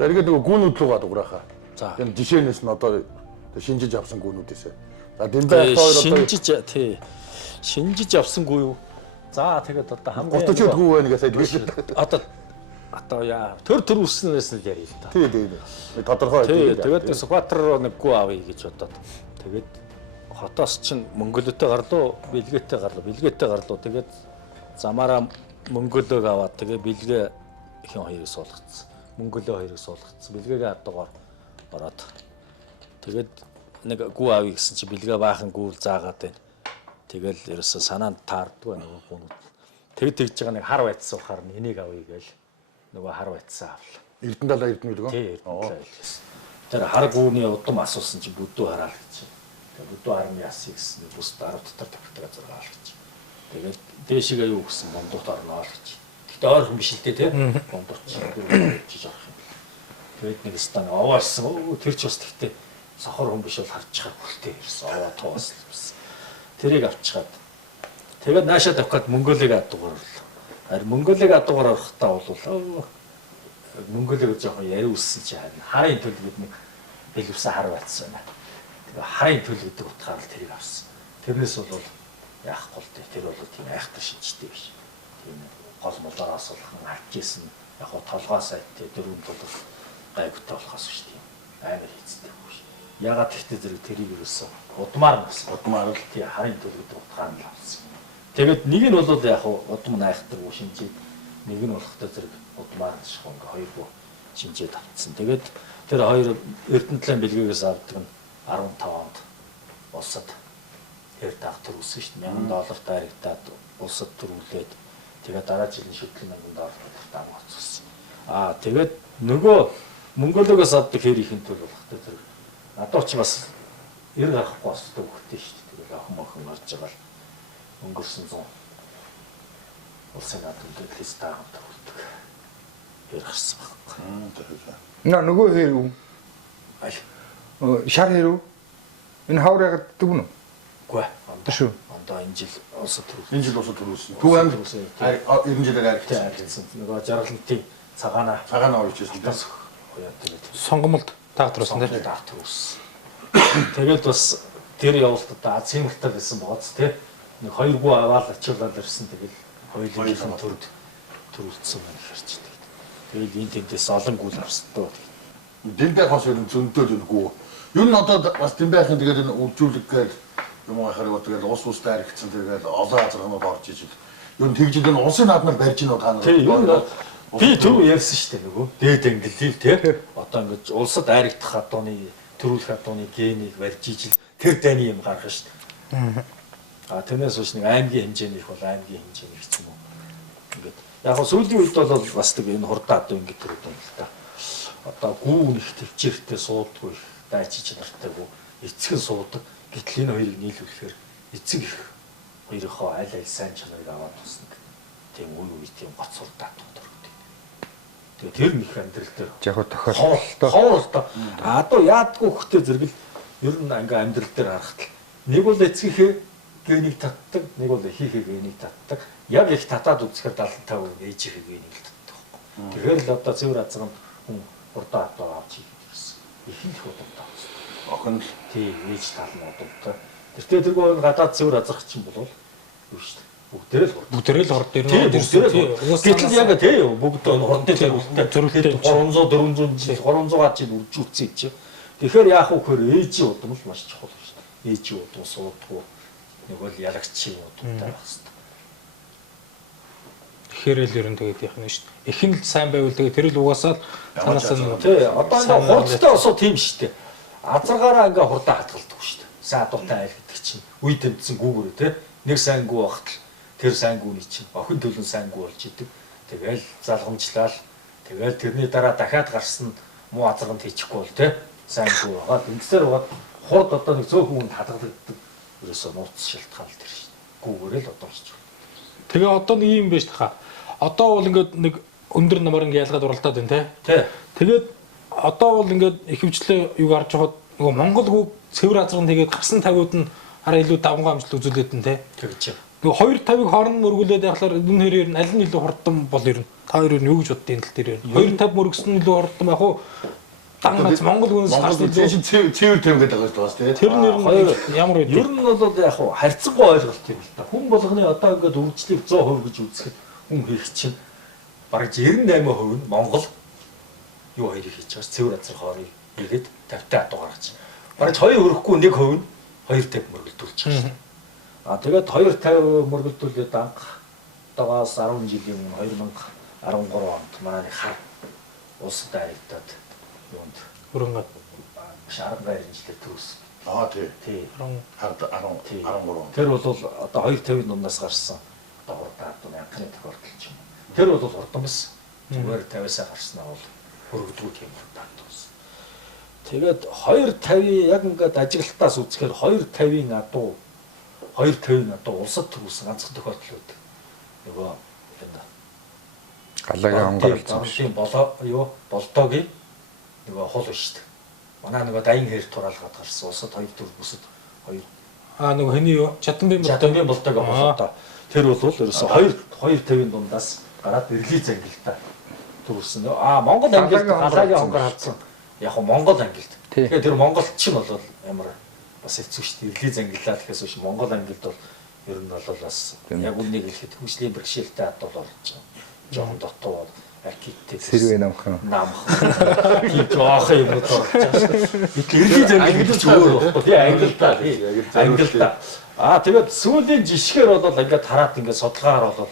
Тэгээд нөгөө гүнүүд рүүгээ дуурайхаа. За. Энэ жишээнээс нь одоо шинжиж авсан гүнүүдээсээ. За Дэмбай хоёр одоо шинжиж авсангүй юу? За тэгээд одоо хамгийн 30 гүү байна гэсэн тэгээд одоо яа төр үснээс нь ярил та. Тийм. Тодорхой. Тэгээд Сүхбаатар руу нэг гүү авъя гэж бодоод. Тэгээд хотоос чинь Монголөтэй гарлуу, Бэлгээтэй гарлуу. Тэгээд замаараа Монголыг аваад тэгээд Бэлгээ хин хоёрыг суулгацсан. Монголоо хоёрыг суулгацсан. Бэлгээгээ адуугаар ороод. Тэгээд нэг гүү авъя гэсэн чи Бэлгээ баахан гүүл заагаад байна. Тэгэл ерөөсө санаанд таардгүй нөгөө гүнүүд. Тэгэд тэгж байгаа нэг хар байцсан ухаар энийг авъя гээл нөгөө хар байцсан авлаа. Эрдэнэ гэдэг үү? Тийм. Тэр хар гүүний удам асуусан чи бүдүү хараа гэж. Тэгээ бүдүү харны ясыг гэсэн бүс 10 дотор тавьдаг газар гал гэж. Тэгээд дээшгээ юу гэсэн бондот орноо л гэж. Гэтэ ойрхон биш л дээ тийм. Бондот чиж орох юм. Тэгээд нэг стан аваалсан. Тэр ч бас тэгтээ сохор хүн биш бол харж байгаа хөлтэй ирсэн. Аваа туус байсан. Тэрийг авчихад тэгээд наашаа тавих гээд Монголыг адуугаар орлоо. Харин Монголыг адуугаар орохдоо бол Монголыг жоохон яри үссэн чи харын төлөв гэдэг нэг бэлгэвсэн хар байцсан байна. Тэгээ харын төлөв гэдэг утгаар л тэрийг авсан. Тэрнээс бол яахгүй л тэр бол тийм айхтар шинжтэй биш. Тийм гол молороос болох арчээсэн яг хоо толгой сайттэй дөрвөн толгой гайвтай болохоос шүү дээ. Амар хийцтэй биш. Ягаад гэхдээ зэрэг тэрийг юусэн удмаар л тий харын төлөв гэдэг утгаар нь авсан. Тэгээд нэг нь бол яг удам найхтар уу шинжээд нэг нь болохтой зэрэг удмаар нь шиг ингээ хоёроо шинжээд авцсан. Тэгээд тэр хоёр Эрдэнэтлэн бэлгээс авдаг нь 15 онд улсад хэр даах төр үсэн шүү дээ. $1000 дайрагтаад улсад төрүүлээд тэгээд дараа жилийн $70,000 дааг оцсон. Тэгээд нөгөө Монголоос авдаг хэр ихэн төр болохтой зэрэг надад ч бас 90 гарахгүй болстой хөхтэй шүү дээ. Тэгээд охин орж байгаа л өнгөрсөн 100 улсын наадмын лист таагамд хүрдэг. Хэр гарсан байхгүй. Нөгөө хэр үү? Шар хэр үү? Энэ хавар ягаад дүгнэ? Үгүй ээ. Шүү. Ондоо энэ жил улсад төрүүлсэн. Энэ жил улсад төрүүлсэн. Төв амт 90 жилээр аригдсан. Нөгөө жаргалантын цагаанаа уучсан. Тэгээд сонгомолд таах төрүүлсэн тийм. Таах төрүүлсэн. Тэгээд бас тэр явуултад Азийн мөртөл гэсэн бооц тийм. Нэг хоёр гоо аваад ачаалал ирсэн. Тэгээд хоёулын төрд төрүүлсэн байна хэрч. Тэгээд энэ тэндээс олон гүйл авсан доо. Дэмбай хос ер нь зөндөөл үгүй. Юу н одоо бас Дэмбайхын тэгээд энэ үржүүлэггээл юм ахаар тэгээд ус дайрагдсан тэгээд олон азаргнууд орж ижил. Юу н тэгж энэ улсын наадмаар барьж ийн та нар. Тийм юу би төв ярьсан шүү дээ нөгөө. Дээд англи тийм. Одоо ингэж улсад дайрагдах адууны төрүүлэх адууны генийг барьж ижил тэр дайны юм гаргах шүү дээ. Тэрнээс үүш нэг аймгийн хэмжээний их бол аймгийн хэмжээний гэсэн юм. Ингээд яг нь сүүлийн үед бол бас нэг энэ хурдан адуу ингэж төрөд юм л та. Одоо гүү нэг төвчээртэй суудгүй дайчиж нартай гүү эцэг нь суудаг. Гэтэл энэ хоёрыг нийлүүлэхээр эцэг их хоёрынхоо аль сайн чанарыг аваад тусна. Тийм үе тийм гоц хурдан адуу төрөд. Тэгээ тэр их амьдрал дээр яг тохиолдолтой. Хоолтой. Адуу яадгүй хөхтэй зэрэг л ер нь ингээ амьдрал дээр харахад нэг бол эцгийнхээ генийг татдаг, нэг бол ихийнхээ генийг татдаг. Яг их татаад үзэхээр 75% ээжийнхээ генийг татдаг. Тэгэхээр л одоо цэвэр азганд хүн хурдан адуу авч ирсэн. Ихэнх удамтай. Охин тий ээж тал нь удамтай. Тэртээ тэргүй гадаад цэвэр азрах чинь болов юу шүү дээ. Бүгдээрээ л хорд ирнэ. Гэтэл яг тий бүгд хордын зэрэгтэй зөрүүлээд 300-аад жил үржүүлсэн чи. Тэгэхээр яах вэ гэхээр ээжийн удам л маш чухал шүү дээ. Ээжийн удам суудгүй нэг бол ялагчийн удамтай байх хэрэгтэй. Тэгэхээр л ер нь тэгээд яах нь шүү дээ. Эхэн л сайн байвал тэгээд тэр л угаасаа танаас нь тий одоо ингээ хурдтай осоо тийм шүү дээ. Азаргаараа ингээ хурдан хадгалдаг шүү дээ. Сайн адуутай айл гэдэг чинь үе тэмцсэн гүүгээрээ тий нэг сайн гүү багт тэр сайн гүүний чинь охин төлөн сайн гүү болж идэг. Тэгэл залгамжлал тэгэл тэрний дараа дахиад гарсан муу азарганд хийчихгүй бол тий сайн гүү хагаад ингэсээр угаад хурд одоо нэг зөөхөн хүнд хадгалагддаг. Ерөөсөө нууц шалтгаан л тэр шүү дээ. Гүүгээрээ л одоо хийж байна. Тэгээ одоо нэг юм байж тахаа. Одоо бол ингээд нэг өндөр намаар ингээд ялгаад уралдаад байна тий. Тэгээд одоо бол ингээд ихэвчлэн юг харж хахад нөгөө Монгол хүүг цэвэр азарганд тэгээд гарсан тавиуд нь хараа илүү давмгай амжилт үзүүлээд нь тий. Тэгж. Нөгөө хоёр тавиг хооронд нь өргүүлээд яхахаар энэ хоёр ер нь аль нь илүү хурдан бол ер нь Та хоёр нь юу гэж боддیں۔ Энэ тал дээр. 250 мөргсөн нь л урдсан байх уу? Дан нац Монгол хүнээс хашны цэвэр тэм гэдэг байгаа шүү дээ. Тэр нэр нь ямар вэ? Ер нь бол яг хуу харьцангуй ойлголт юм л та. Хүн болгоны одоо ингээд үржлийг 100% гэж үзэхэд хүн хийх чинь бараг 98% нь Монгол юу хоёрыг хийж байгаа цэвэр азар хоорыг хийгээд 50-тай адуу гаргаж. Бараг 2 өрөхгүй 1% нь 250 мөргөлдүүлж байгаа шүү. Тэгээд 250 мөргөлдүүлээд анх одоогоос 10 жилийн өмнө 2013 онд манай хар улсад харагдаад юунд хөрөнгө шарган байрнчлээ төрсөн. Тий. 13. Тэр бол одоо 250-ийн дундаас гарсан одоо хурдан адуу анхны тохиолдол ч юм. Тэр бол хурдан бас зүгээр 50-аас гарснаа бол хөргөдгүүд юм хурдан адуу байсан. Тэгээд 250 яг ингээд ажиглалтаас үзэхээр 250-ийн адуу улсад төрүүлсэн ганцхан тохиолдол байдаг. Нөгөө энэ галагийн хонгаралцсан биш. Болдоогийн нөгөө хол шүү дээ. Манай нөгөө дайин хэр тураалгаад гарсан улсад 2 төр бүсэд 2 нөгөө хэний юу? Чадамбын болдог холоо. Тэр бол ерөөсө 250-ийн дундаас гараад эрлийн зангилтаа төрүүлсэн. Монгол ангилт галагийн хонгор хавцсан. Яг нь Монгол ангилт. Тэгэхээр тэр монголч нь бол ямар бас хэцүү шүү дээ. Эрлийн зангиллаа гэхээс биш Монгол ангилт бол ер нь бол бас яг үнийг хэлэхэд хөгжлийн бэрхшээлтэй адууд болж байгаа. Жохон дотоо архитект Сэрвэ намхан. Жоох юм уу тоо. Эрлийн зангилт ч өөр байхгүй тий ангилтаа. Тэгээд сүүлийн жишгээр бол ингээд хараад ингээд судалгаагаар бол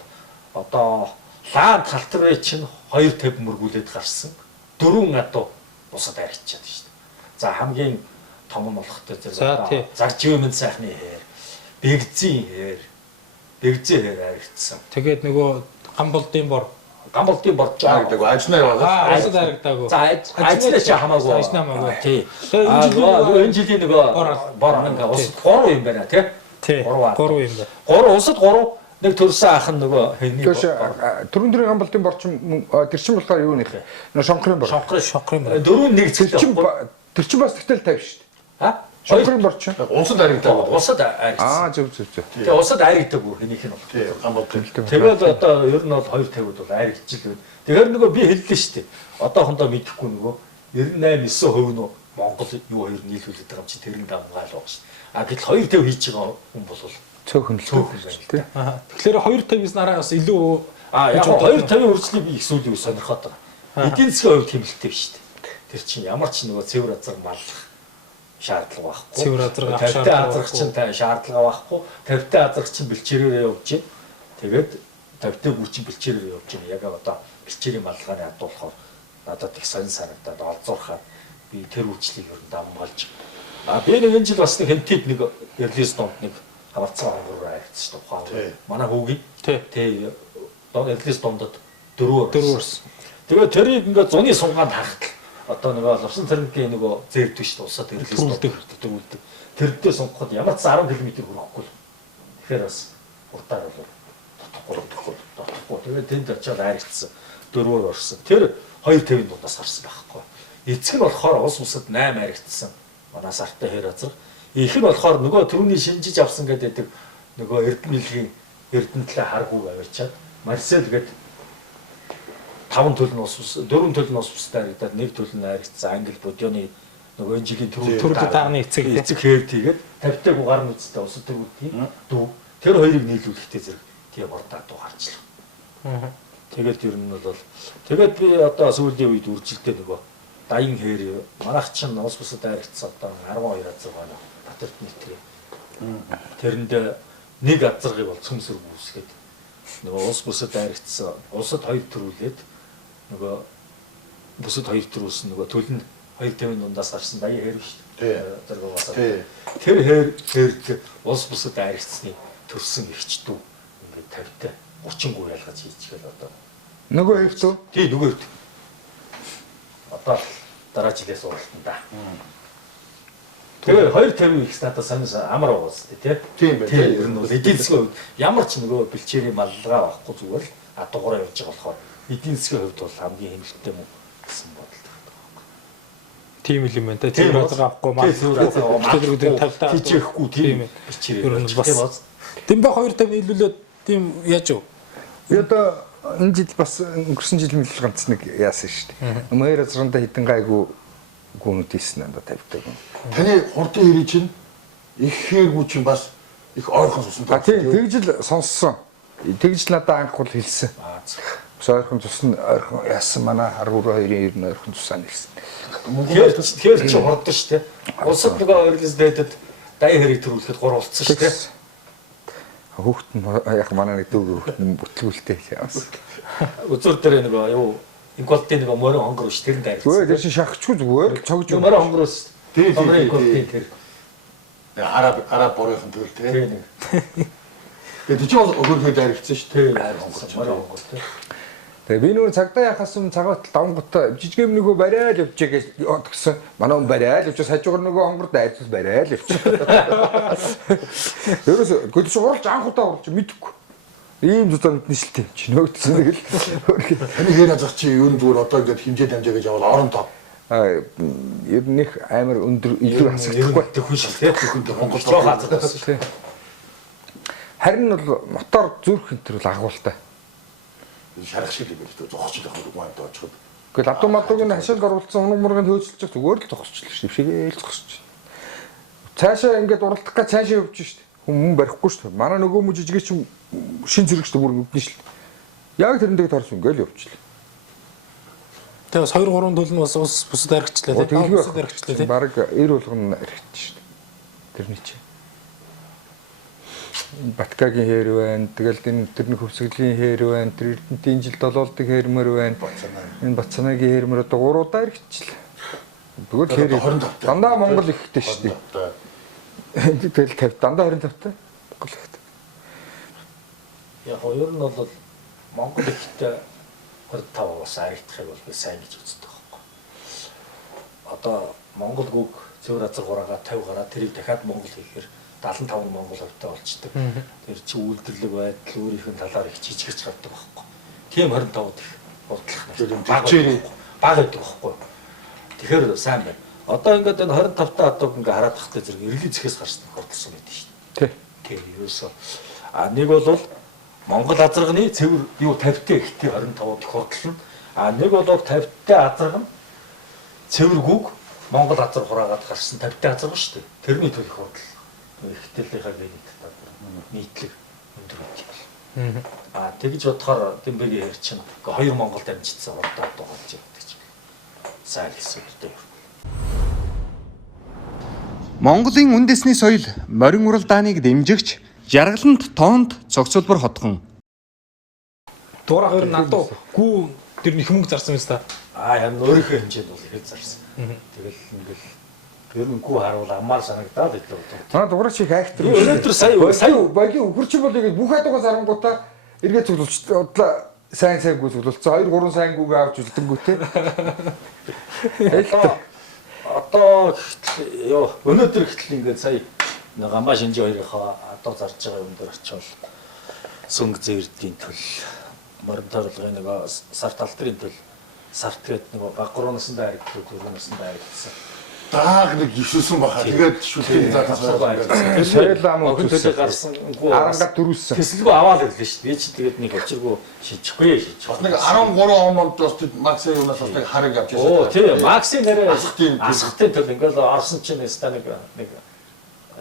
одоо лаан талтвэ чинь 250 мөргүүлээд гарсан. 4 адуу бусад аричаад шүү дээ. За хамгийн том нь болохтой зэрэг Загживмэн сайхны хэр, Бэгзийн хэр аригдсан. Тэгээд нөгөө Гамболдын бор гэдэг ажнаа байгаа. Ажил харагдаагүй. За ажлаа чи хамаагүй. Тий. Энэ жилийн нөгөө бор ингээ ус 3 юм байна тий. 3 юм байна. 3 усад 3 нэг төрсөн ах нь нөгөө хэний Түрүүн Гамболдын борч тэр чин болохоор юу нэх? Нөгөө шонхрын бор. Шонхрын бор. 4 нэг цэлтэй. Тэр чин бас тэгтэл 50 шүү дээ. Шонхрын борч. Улсад харагдаад. Усад аригдсан. Зөв. Тэгээ усад аригдаг бүр хэнийх нь бол. Тий, Гамболдын. Тэгээд одоо ер нь бол 250-д бол аригдчихл байна. Тэгэхээр нөгөө би хэллээ шүү дээ. Одоохондоо мэдэхгүй нөгөө 98-9% нь Монгол юу хоёр нийлүүлээд байгаа юм чи тэрэн дамгаал байгаа шүү дээ. Гэтэл 250 хийж байгаа хүн бол цөөхөн л тий. Тэгэхээр 250-ээс нараас илүү яг 250 үржлийг би их сүүлийн үе сонирхоод байгаа. Эдийн засгийн хувьд хэмнэлттэй шүү дээ. Тэр чинь ямар ч нөгөө цэвэр азар маллах шаардлага байхгүй. Цэвэр азар авах 50-тай азарх чинь шаардлага байхгүй. 50-тай азарх чинь бэлчээрээр явж байна. Тэгээд 50-тай бүрчин бэлчээрээр явж байна. Яг одоо бэлчээрийн маллагааны адуу болохоор надад их сонир санагдаад олзуурхаад би тэр үйлчлийг ер нь дамгаалж. Би нэг энэ жил бас нэг хэмтэд нэг Эрлис донд нэг хамаарцсан хонгороор аригдсан шүү дээ. Манай хүүгийн тий Эрлис дондод 4 орсон. Тэгээд тэрийг ингээ зуны сунгаанд харахтал одоо нөгөө лавсан цэргийн нөгөө зэвд биш усаад Эрлис донд төрүүлдэг. Тэрдээ сунгахад ямар ч 10 км хүрэхгүй л. Тэгэхээр бас уртаар бол дотохгүй. Тэгээд тэнд очиод аригдсан 4 орсон. Тэр 250-ийн дундаас харсан байхгүй. Эцэг нь болохоор ус усад 8 аригдсан. Манай сартай хэр азар. Их нь болохоор нөгөө түрүүний шинжиж авсан гэдэг нөгөө Эрдэнэтлээ харгууг авчиад Марсел гээд 5 төлн ус 4 төлн ус устай харагдаад 1 төлн аригдсан англи бодионы нөгөө энэ жилийн төрөлд таагны эцэг хээр тийгээд 50-тай гар нүцтэй ус төрүүлдэг дүү. Тэр хоёрыг нийлүүлэхдээ зэрэг тэгээ бордаа дуу гарчлаа. Тэгээд ер нь бол тэгээд би одоо сүүлийн үед үржилтэй нөгөө дайин хэр манайх чинь ус усад аригдсан одоо 12 азар байна. Батэрт нийтрээ. Тэрэнд нэг азаргыг бол цөмсөр үүсгээд нөгөө ус усад аригдсан усад 2 төрүүлээд нөгөө бусад 2 төрүүлсэн нөгөө төлөнд 250-ийн дундаас гарсан дайин хэр шүү дээ. Заргуугаас. Тэр хэр ус усад аригдсны төрсөн ихчдүү ингээд 50-тай 30 ялгаж хийчихэл одоо. Нөгөө хэвтөө? Тий, нөгөө хэвтөө. Одоо дараа жилээс уултан да. Тэгээ 250 их стата санаас амар уус тий. Тийм байх. Ер нь бол эдийн засгийн хувьд ямар ч нөгөө бэлчээрийн маллага авахгүй зүгээр л адуугаараа явж байгаа болохоор эдийн засгийн хувьд бол хамгийн хэмжээтэй мөн гэсэн бодолтой байна. Тийм л юм байна те. Тэр азар авахгүй мал төлөвлөдөг 50-таа хийчихгүй тийм бэлчээрээр бас Дэмбэ 250 нийлүүлээд тийм яаж вэ? Одоо энэ жил бас өнгөрсөн жил мэл ганц нэг яасан шүү дээ. Мөр азранда хитэн гайгүй гүнүүд ийсэн надад тавьдаг. Таны хурдан хэрэг чинь их хэрэггүй чинь бас их ойрхон сусан. Тийм тэгж л сонссон. Тэгж л надад анх бол хэлсэн. Бас ойрхон цусна ойрхон яасан манай харгуур хоёрын ер нь ойрхон цусаа хэлсэн. Тэгэхээр чи хурдан шүү дээ. Улсад нөгөө ойрлос дэдэд дайя хэрэг төрүүлэхэд гурвалцсан шүү дээ. Хүүхэд нь яг манай нэг дүү хүүхэд нь бүтлгүүлтэй яасан. Үзүр дээр нөгөө юу инколтын нөгөө морин хонгор ш тэрэн дайрсан. Зүгээр тэр чинь шахчихгүй зүгээр л цогж юм. Морин хонгороос тийм тэр араб бороохон төрөл тий. тийм. Тэгээд чи бас өгөхөд дайрагдсан шүү дээ. Морин хонгор тий. Тэгээ би нүүр цагдаа яхаас юм цагаат давангуудаа жижигэн нөгөө бариад явчих гэж гэсэн. Манай хүн бариад явчих хажуугаар нөгөө хонгор дайрцус бариад явчих. Ерөөс гүдэж уралж анхудаа уралж мэдэхгүй. Ийм зүтанд нийслэлтэй чи нөгдсөн тэгэл. Таны хэр азах чи ер нь зүгээр одоо ингээд хэмжээ дамжаа гэж явал орон тоо. Ер нь их амар өндөр илүү хасагдахгүй. Тэхүн шиг тий. Тэхэнд Монгол Жоо хазагдсан шүү. Харин бол мотор зүрх энэ төр л агуултай. шарах шиг юм байна. Зогсож байх юм байна очиход. Гэхдээ авто мадууг нь хашаанд оруулсан унаг мургыг хөөцөлж зүгээр л зогсчихлоо шүү. Шигээл зогсож. Цаашаа ингээд уралдах гэж цаашаа явж шүү. Хүн барихгүй шүү. Манай нөгөө мө жижигээ чи шин зэрэгчтэй бүр өвдөн шүү. Яг тэрэндээ торс ингээл явчихлаа. Тэгээ бас 2 3 төлн бас ус бусад аргачлаа тийм. Бусад аргачлаа тийм. Бараг 90 болгоно аргач шүү. Тэрний чи. Баткагийн хэр байна. Тэгэл энэ тэрний хөвсгөлийн хэр байна. Тэр Эрдэнтийн жилд долоолдог хэрмэр байна. Энэ Бацанагийн хэрмэр одоо 3 удаа аргачлаа. Тэгвэл хэр дандаа Монгол ихтэй шүү дээ. Тэгэл 50 дандаа 25-тай. Монгол ихтэй. Яг хоёр нь бол Монгол ихтэй 25 бас аригдахыг бол би сайн гэж үздэг байхгүй. Одоо Монгол үг цэвэр азар гураагаа 50 гараа тэрийг дахиад Монгол хийхээр 75 Монгол хувьтай болчдөг. Тэр чи үйлдвэрлэг байдал өөрийнх нь талаар их жижигэрч гадаг байхгүй. Тийм 25-д их бодлох баг байдаг байхгүй. Тэгэхээр сайн байна. Одоо ингээд энэ 25-таа одоо ингээд хараад тахтай зэрэг эргэлэн зэхээс гарсан хурдсан байдаг шүү дээ. Тийм ерөөсөө нэг бол Монгол азарганы цэвэр юу 50-тэй ихтэй 25 их хурдл нь нэг бол 50-тэй азарга нь цэвэр гүг Монгол азар хураагаад гарсан 50-тэй азарга шүү дээ. Тэрний төлөх хурдл ихтэлийнхаа гэнэт нийтлэг өндөр байдаг. Тэгж бодохоор Дэмбэгийн хэр чинь хоёр Монгол дамжицсан хурдад дугаалж явдаг ч сайн хэлсэн үү. Монголын үндэсний соёл морин уралдааныг дэмжигч Жаргалант тоонд цогцлбор хотхон. Дуурай хоёр надад гүү тэр их мөнгө зарсан юм ста. Харин өөрийнхөө хэмжээнд бол их зарсан. Тэгэл ингээл ер нь гүү харуул амаар санагдаад идэв. Манай дугаарч их актер. Өнөөдөр сая багийн өхөрчин бол ингэж бүх хадуугаа зарангуудаа эргээ цуглуулж бодлоо сайн гүү цуглуулсан 2 3 сайн гүүгээ авч үлдэнгүүтэй. Одоо ёо өнөөдөр ихтэл ингээд сая гамбаа шинжи хоёрынхоо одоо зарж байгаа юм дээр очивол сүнг зэвэрдгийн төл морин торлогын нөгөө сарт алтрын төл сарт гээд нөгөө баггуруунаас нь дайрагддаг төрөөс нь дайрагдсан. Дааг нэг ишүүлсэн баха. Тэгээд шүлтийн заасан. Соёл ам өхөн төлөй гарсан аранга дөрүүлсэн. Тэсэлгүй аваад ирлээ шүү дээ. Би чи тэгээд нэг очиргүй шийчихгүй шийчих. Бас нэг 13 онд бас Максын юунаас бас нэг хараг авч ирсэн. Оо тийм Максын нэрээ асхтын төл ингээл орсон чинь ста нэг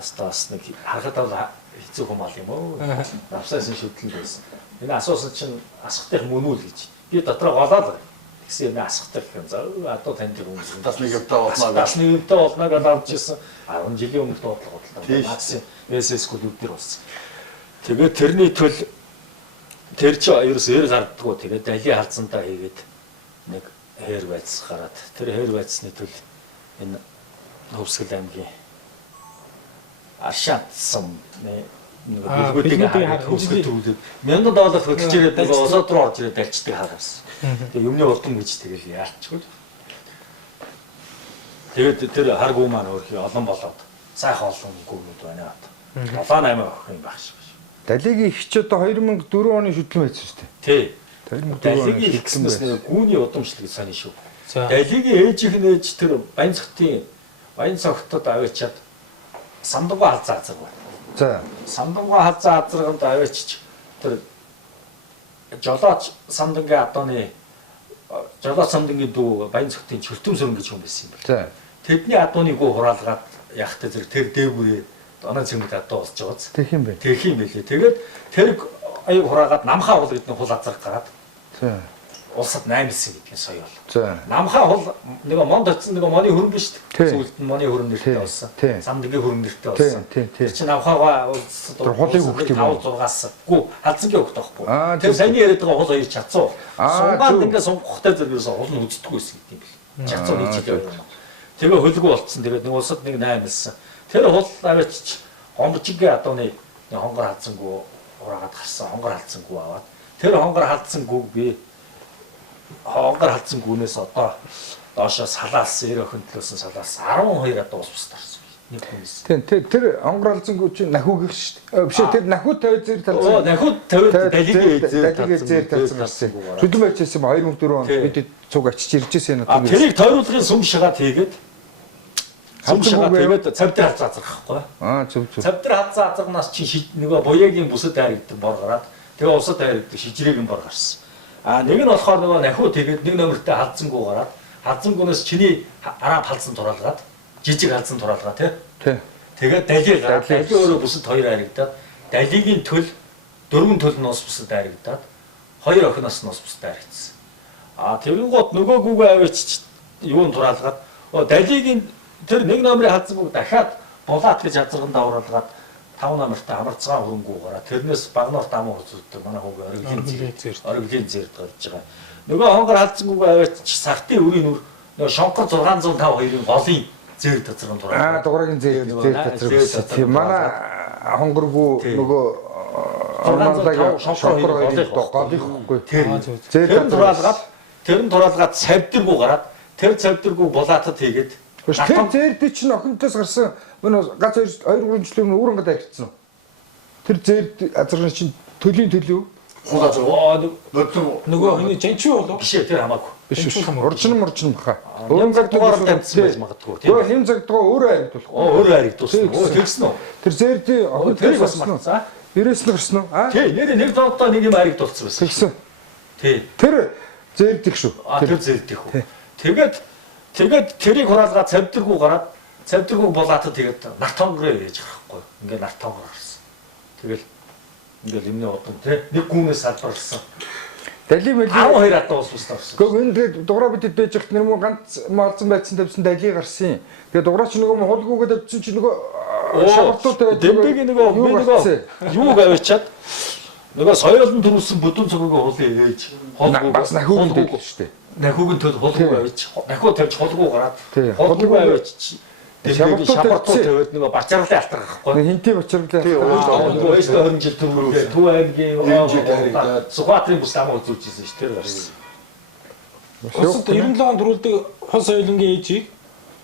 стас нэг харахад бол хэцүү хүмүүс юм уу? Навсаас шүтлэн байсан. Энэ асуусан чинь асхтын мөн үү гэж. Би дотроо голоод гэсэн юм асхтаа гэх юм. За одоо танд юм. Бас нэг явтаа болноо. Бас нэг явтаа болноо гэж авч ирсэн. 10 жилийн өмнө дуудлага бодлоо. Максын СС-гүүд дэр болсон. Тэгээд тэрний төл тэр чи ерөөс ээр гардггүй. Тэгээд дали халдсантаа хийгээд нэг хэр байц гараад тэр хэр байцны төл энэ Хөвсгөл аймгийн Аршаатсан нэг билгүүдийг хөвсгөл төрүүлээд $1000 хөтлөж ирээд нэг осоод руу орж ирээд дальчдаг хаагаас. Тэгээ юмны урдам гэж тэгэл яалчгүй. Тэгээд тэр харгуу маань өөрхий олон болоод сайхан олон гүрүүд байна. 7-8 охин юм багш. Далигийн их ч одоо 2004 оны шүтлэн байсан шүү дээ. Тий. Далигийн их гэснээс гүүний удамшлыг сайн шүү. Далигийн ээжийнх нь ээж тэр Баян цогтод аваачаад Самдангуй халзаа азар байна. За. Самдангуй халзаа азарганд аваачиж тэр жолооч Самдангийн адууны жолооч Самдангийн дүү Баян цогтын Чөлтөм сүрэн гэж юм байсан юм байна. За. Тэдний адууныг хураалгаад яхахтай зэрэг тэр дээгүүрээ оноо цэнгүүд адуу болж байгаа биз. Тэгэх юм бэ. Тэгэх юм байлээ. Тэгээд тэр аяг хураагаад намхаа хул гэдэг нь хул азрах гараад За. улсад 8 хэсэг гэдгийг соёо бол. За. Намхаа хул нэг монд очсон нэг моны хөрөнгө шүү Тий. дээ. Сүүлд нь моны хөрөнгө нэртэй Тий. болсон. Тий. Самдангийн хөрөнгө нэртэй болсон. Тий. Тэр чинь намхаагаа улсад Тэр хулыг өгөх юм уу? 5-6-аас гүү халдсангийн өгөх таахгүй. Аа, Тэр зөв. саяны яриад байгаа хул хоёр чацуу. Аа, Сунгаад зөв. ингээ сунгахтай зэрэгээс хул нь үздэггүй байсан гэдэг юм бэл. Чацуу нэг жил яваа. Тэгээ хөлгөө болцсон. Тэгээд нэг улсад нэг 8 хэлсэн. Тэр хул аваач хомжигийн адууны хонгор халдсангүй ураагаад гарсан. Хонгор халдсангүй аваад тэр хонгор халдсангүйг би хонгор халдсангүйнээс одоо доошоо салаас 90 хөндлөөсөн салаас 12 адуу ус бус тарсан. Нэг хүнээс. Тийм тэр онгорлцсангүй чинь нахуугийнх шүү дээ. Биш тэр нахуу 50 зэр Оо, талцсан. нахуд 50 далигийн далигийн зэр талцсан гэсэн. Чөлөн байчсан 2-4 он бид цуг очиж ирж ирсэн А тэрийг тойруулгын сүм шагаад хийгээд сүм шагаад тэгээд цавдар хацаа азрахгүй. Аа зөв. Цавдар хацаа азрагнаас чи нөгөө буяагийн бүсэд хайрагддаг бор гараад тэгээ усад хайрагддаг шижрээгийн бор гарсан. А нэг нь болохоор нөгөө нахуу тэгээд нэг номертэй халдсангуу гараад халдсангуунаас чиний араа халдсан тураалгаад жижиг халдсан тураалгаа тий. Тэгээд дали гараад дали өөрөө бүсэд хоёр хайрагдаад далигийн төл 4 төл нь ус бүсэд хайрагдаад 2 охиноос нь ус бүсэд хайрагдсан. А тэрэн гот нөгөөгүйгээ аваач юун тураалгаад далигийн тэр нэг номерын халдсангууг дахиад булаат гэж хазарган давруулгаад 5 номертай амарцгаа хөрөнгөө гараа тэрнээс багнаар дамуу хөзөлдөг манай хүүг ориглын зэрд гарч байгаа. Нөгөө хонгор халдсангууг аваач сартын өрийн нүр нөгөө шонхор 605 2-ын голын зэр тазран тураа. Аа дугааргийн зэр тазран. Тийм манай хонгоргүй нөгөө Орнолыг шонхор голынхгүй. Тэр тураалгаад савдэргүй гараад тэр савдэргүй булаатад хийгээд тэр зэрд чинь охинтоос гарсан мөн гац 2-3 жилийн өмнө үүрэн гадаа ирчихсэн. Тэр зэрд азаргын чинь төлийн төлөв. Хул азар. Нөгөө хиний жанчуу болов. бишээ тэр хамаагүй. Биш уржин баха. Өөрөөр дугаар тавьсан байж магадгүй тийм. Хим загдгаа өөрөө харагдуулах. Өөрөө харагдуулсан. Тэгсэн үү? Тэр зэрд Тэр бас марцсан. Ирээс нь гарсан уу? Аа? Тий, нэг дооттоо нэг юм харагдуулсан байсан. Тэгсэн. Тий. Тэр зэрд их шүү. Тэр зэрдэх үү. Тэгээд тэрийг хураалгаад цавдэргүй гараад цавдэргүй булаатад тэгээд нарт хонгороо ээж гарахгүй. Ингээ нарт хонгор гарсан. Тэгэл ингээл юмны удам тий нэг гүнээс салбарлсан. Дали мэл 12 адуу ус бусдаа авсан. Гэхдээ энэ тэгээд дугаараа бидэд байж хат нэр мөн ганц маалзан байцсан тавьсан дали гарсан. Тэгээд дугаараа чи нөгөө хулгүйгээд тавьсан чи нөгөө шавартуутай Дэмбэгийн нөгөө юуг авчиад нөгөө соёлын төрүүлсэн бүдүүн цогцгийн хулын ээж бас нахууг дээ шүү дээ. нахуугийн төл хулгуу авч нахуу тавьж хулгуу гараад хулгуу авч Дэмбэгийн шавартуу тавиад нөгөө бачаарлын алтар гахгүй. Хинти бачаарлаа. Нөгөө өөстө 20 жил түрүүлээ Төв аймгийн Сүхбаатарын бүс намаа үзүүлжсэн шүү тэр гарсан. Улсад 97 онд төрүүлдэг хол соёлынгийн ээжийг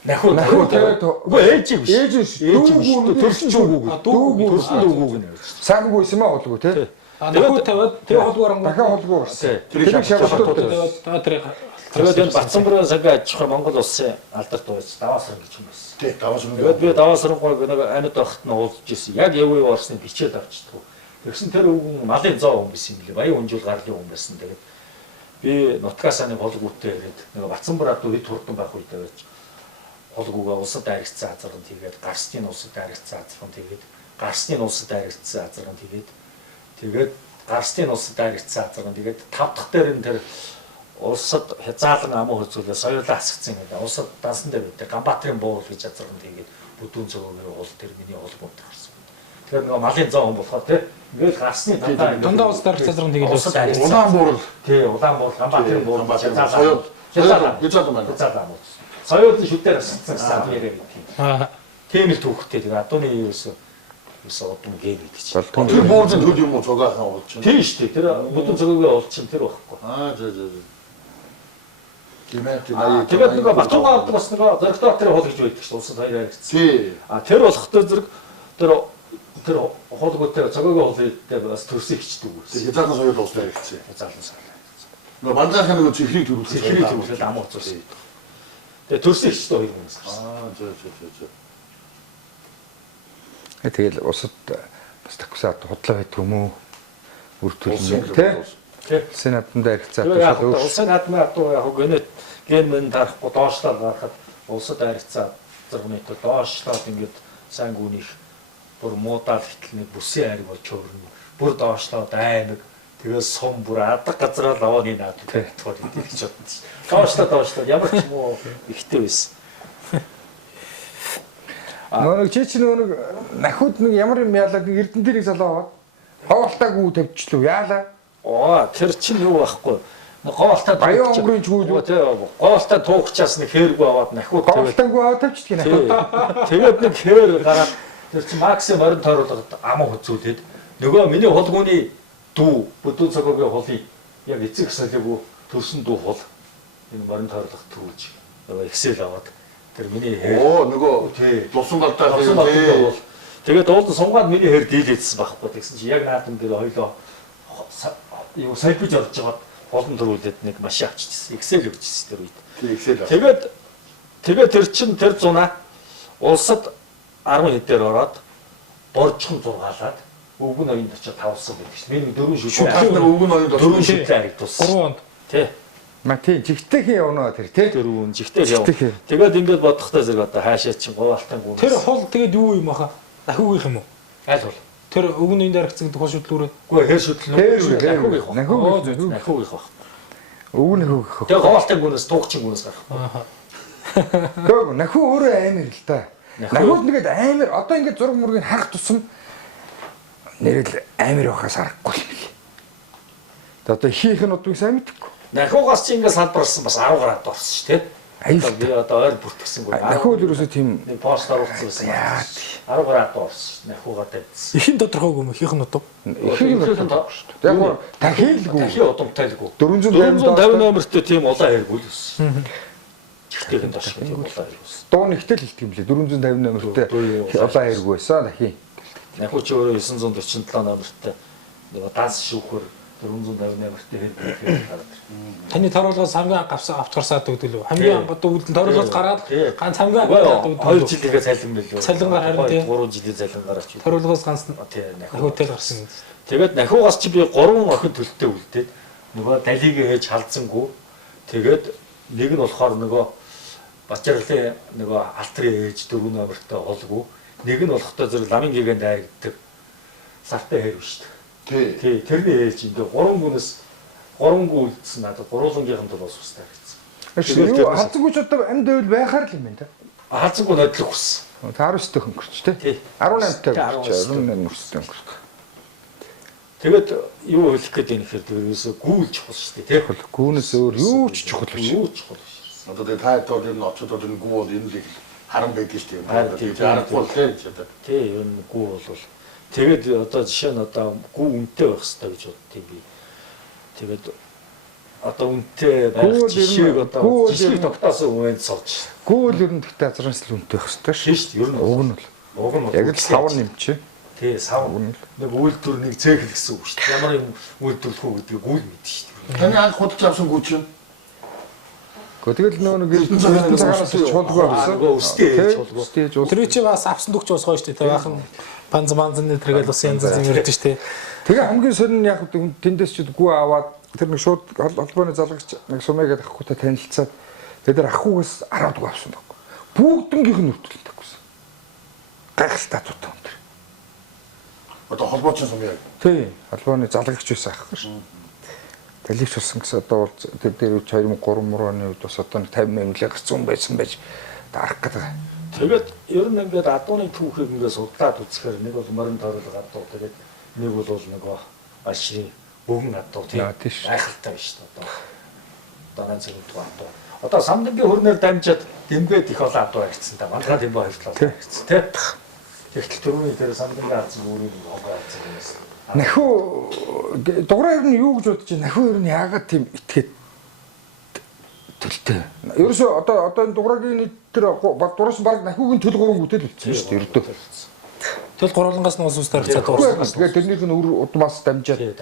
Нахуу тавиад үгүй ээж биш. ээж шүү. Төрсөн дүүгүүг. Төрсөн дүүгүүг нэ. Сааггүй юм аа болгүй тий. нахуу тавиад тэр холгоор дахиад холгүй гарсан. Тэр шавартууд тавиад тэр тэгээд Батцамбарын цагаа аж ахуй Монгол улсын алдарт байж Даваасран гэж юм байсан. Тий, даваасран. Тэгээд би Даваасрангой нэг амьд байхад нь уулзж ирсэн. Яг явъя орсны бичээд авчдаг. Тэгсэн тэр өвгөн малын зоо хүн байсан юм лээ. Баян өнжүүл гарлын хүн байсан. Тэгээд би нутгаасаа нэг холгүүтэй ирээд нэг Батцамбараа хэд хурдан байх үедээ байж холгуугаа улсад дайрагцсан азарган тэгээд Гарсны улсад дайрагцсан азарган тэгээд Гарсны улсад дайрагцсан азарган тэгээд Гарсны улсад дайрагцсан азарган тэгээд тав дахь дээр нь тэр улсад хязгаалan амуу хөзүүлээ соёлоо асгцсан гэдэг. Улсад дансан дээр үүтэй Ганбаатарын буур гэж азарган тэгээд бүдүүн цогцгийн уул тэр миний холбоонд гарсан. Тэгэхээр нэг малын зоо хүн болохоор тийм ингээл Гарсны дандаа улс дарах цазрын тэгээд улсад дайрагцсан. Улаанбуур. Тий, Улаанбуур Ганбаатарын буур соёл. хязгаалan соёлын шүтээр асцсан гэсэн яриа гэдэг. Аа. Тийм л түүхтэй. Тэгээ адууны ерөөсөө удам гээ гэдэг чинь. Тэр буурын төл юм уу цугаахан уулч. Тийм шүү дээ. Тэр бүдүүн цогцгийн уул чинь тэр байхгүй. Аа зөө. Тэгээд нөгөө Батуугаа авдаг бас нөгөө зөрөгтэй тэр хоол гэж байдаг шүү. Улсад хоёр харагдсан. Тий. Тэр болохтой зэрэг тэр хоолгоотой цогцгийн уултай бас төрсөн хичдэг үү. Хязгаалan соёл уустай хэрэгцээ. Хязгаалan соёл. Нөгөө манлайхын нөгөө чихрийг төрүүлсэн. Чихрийг төрүүлээд амуу цус. Тэгээ төрсөн хичдэг хоёр хүмүүс гарсан. Аа зөө. Тэгэл усад бас такусаад худлаа байдаг юм уу? Үр төлнө тий. Улсын наадмын харилцаа Тэгээ яг тусаад улсын наадмын адуу яг гэнэт ген мэн тарахгүй доошлол гарахад улсад харилцаа зэрэгнийтэй доошлоод ингээд сайн гүнийх бүр муудаал хитэл нэг бүсийн хайрг болж өөрнө. Бүр доошлоод аймаг тэгээс сум бүр адаг газраа лавны наадмын тавьчихвал идэх гэж бодсон. Доошлоод ямар ч юм уу ихтэй байсан. Нөгөө чи нөгөө нахуд нэг ямар юм яалаад нэг эрдэнтэрийг залуу аваад хоолтаагүй тавьчихлуу яалаа. Тэр чинь юу байхгүй. Гоолтаа баян онгорын чгүй юу? Гоолтаа туухчаас нэг хэрэг аваад нахуд Хоолтаагүй аваад тавьчихлаа нахуд. Тэгээд нэг хээр гараад тэр чинь максим 20 тойруулаад амаа хөцүүлээд нөгөө миний хулгууны дүү бүдүүн цагаагийн хулыг яг эцэг салаагүй төрсөн дүү хул энэ 20 тойруулах төрүүлж нөгөө Excel аваад тэр миний хээр нөгөө лусан галтаа бол тэгээд уулд сунгаад миний хээр дийлээдсэн байхгүй тэгсэн чи яг наадам дээр хоёлоо юу салбиж орж жагаад олон төрүүлээд нэг машин авчихсан. Excel өгчихсэн тэр үед. Excel. Тэгээд тэр чин тэр зунаа улсад 10 хэдээр ороод боржхон зургаалаад өвгөн оюунд очиж тавсан байдаг шин. Миний 4 шүтлээ. Өвгөн оюунд 4 шүтлээ харагдсан. 3 онд. Тий. Ма тий жигтэй явна тэр тий. 4 жигтэй яв. Тэгээд ингээд бодохдоо зэрэг одоо хаашаа чин говаалтан гүн. Тэр хол тэгээд юу юм аха? Ахиугийнх юм уу? Аль бол. Тэр өвгөн оюунд харагдсан хол шүтлүүрээ. Үгүй хэр шүтлэн. Нахугийнх. Нахугийнх. Өвгөн нахугийнх. Тэгээд говаалтан гүнээс туugчин гүнээс гарах. Ааха. Гэхдээ наху өөрөө амар л та. Нахуд нэгэд амар одоо ингээд зураг мургийн харах тусам нэрэл амар байхаас аргагүй юм лээ. Одоо хийх нь удвыг сайн мэдэхгүй. Нахугаас чи ингээд салбарсан бас 10 градус орсон шүү дээ. Аюул би одоо ойр бүртгэсэнгүй. Нахуд ерөөсөө тийм нэг пост оруулсан байсан. 10 градус орсон. Нахугаа тавьсан. Ихэн тодорхойгүй юм хийх нь удаа. ихийн тоо шүү дээ. Яг гоо дахийлгүй. Дахин удамтайлгүй. 450 номертэй тийм улаан хэрэг үлсэн. Чихтэйхэн доош тийм улаан хэрэг үлсэн. Дуу нэгтэл хэлт юм лээ. 450 номертэй улаан хэрэг байсан дахин. Нахуу ч өөрөө 947 номертэй нэг данс шүүхөр 450 номертэй хэрэг гараад ирсэн. Таны тооруулгаас хамгийн авч гарсаад өгдөл үү? Хамгийн одоо үүдэн тооруулгаас гараад ганц хамгийн аваад өгдөл. 2 жилийнхээ цалин мэл үү? Цалингаар харин тийм 3 жилийн цалингаар авч. Тооруулгаас ганц нахуутай гарсан. Тэгээд нахуугаас чи би 3 охин төлөлтөө үлдээд нөгөө далийг ээж халдсангүй. Тэгээд нэг нь болохоор нөгөө Бачаарлын нөгөө алтрын ээж 4 номертой олгүй. Нэг нь болохтой зэрэг ламын гэгэнд дайрагддаг сартай хэрв шүү дээ. Тий. Тэрний ээж ингээ 3 гүнээс 3 гүн үлдсэн надад гурвангийнх нь бол устай гэсэн. Юу халдсангүй ч одоо амьд байвал байхаар л юм байна та. Халдсангүй нодлох хүссэн. 19-т хөнгөрч тий. 18-т хөнгөрч 18 хөнгөрч. Тэгээд юу хэлэх гээд энэ ихээр ерөөсөө гүүл чухал шүү дээ тий. Гүүнээс өөр юу ч чухал биш. Юу чухал биш. Одоо тэгээд тайлбар юм очоод одоо энэ гүү бол энэ л харам байдаг шүү дээ. Тэгээд аргагүй тийм ч одоо. Тий, энэ гүү бол тэгээд одоо жишээ нь одоо гүү үнэтэй байх хэрэгтэй гэж боддгийг би. Тэгээд одоо үнэтэй байх жишээг одоо жишгийг тогтоосон үеэнд суулж. Гүү л ер нь тэгтээ азраас л үнэтэй байх хэрэгтэй шүү дээ. Ер нь уг нь бол яг л сав нэмчээ. Тий, сав нэг үйлдвэр нэг зээх гэсэн үг шүү дээ. Ямар юм үйлдвэрлэх үү гэдгийг гүүл мэднэ шүү дээ. Таны анх худалдаж авсан гүү чинь Тэгэл нөгөө цагаас чуулгүй авсан. Өстэй. Тэр чи бас авсан дөгч бас гоё шүү дээ. Баахан банзны тэргээл бас янз янз юм ярьдэн шүү дээ. Тэгээ хамгийн сонин яг тэндээс ч гүү аваад тэр нэг шууд холбооны залгагч нэг сумыгээд ахгүй танилцаад тэр ахгүй-гаас 10 дүү авсан байхгүй. Бүгднгийнх нь нүртэлдэггүйсэн. Гайхалтай тутаа өнтер. Одоо холбоочин сумыг. Тий, холбооны залгагч байсан аахгүй шүү. Талигч болсон гэсэн одоо бол тэр дээр 2003 оны үед бас одоо 50 мянга гарсан байсан байж дарах гэдэг. Тэгээд ер нь ингээд адууны түүхийг ингээд судлаад үзэхээр нэг бол морин тойрол адуу тэгээд нэг бол нөгөө ашиг богн адуу тийм айхалтай биш одоо. Дараа нь зэрэг адуу. Одоо самдангийн хөрнөр дамжаад дэмбэд их олон адуу ирсэн та мандгаа дэмбэ хоёрлоо ирсэн тийм. Тэгтэл түрүүний дээр самдангийн арцсан өөрийг хогоо арцсан юмсэн. Нахуу дугаараар нь юу гэж бодож байна? Нахуу ер нь яагаад тийм итгээд төлтэй. Ерөөсөө одоо энэ дугаагийн тэр дугаараас баг нахуугийн төл 3 гүтэл үлдсэн шүү дээ ердөө. Төл гурвангаас нь улс тарих цаад дууссан. Тэгээд тэрнийх нь өр удмаас дамжаад.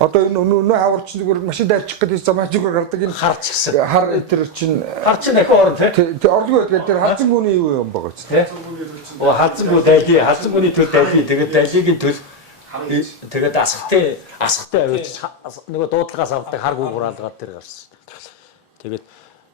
Одоо энэ өнөө хавар чинь зүгээр машин дайрчих гэдэг замаа зүгээр гардаг энэ харч гисэн. Хар тэр чинь хар чинь нахуу орон тий. Орлого гэдэг тэр халзангүйний юу юм байгаа ч тий. Халзангүй дайли, халзангүйний төл дайли тэгээд дайлигийн төл Тэгээд асахтай авиж нөгөө дуудлагаас авдаг хар гүг хураалгаад тэр гарсан.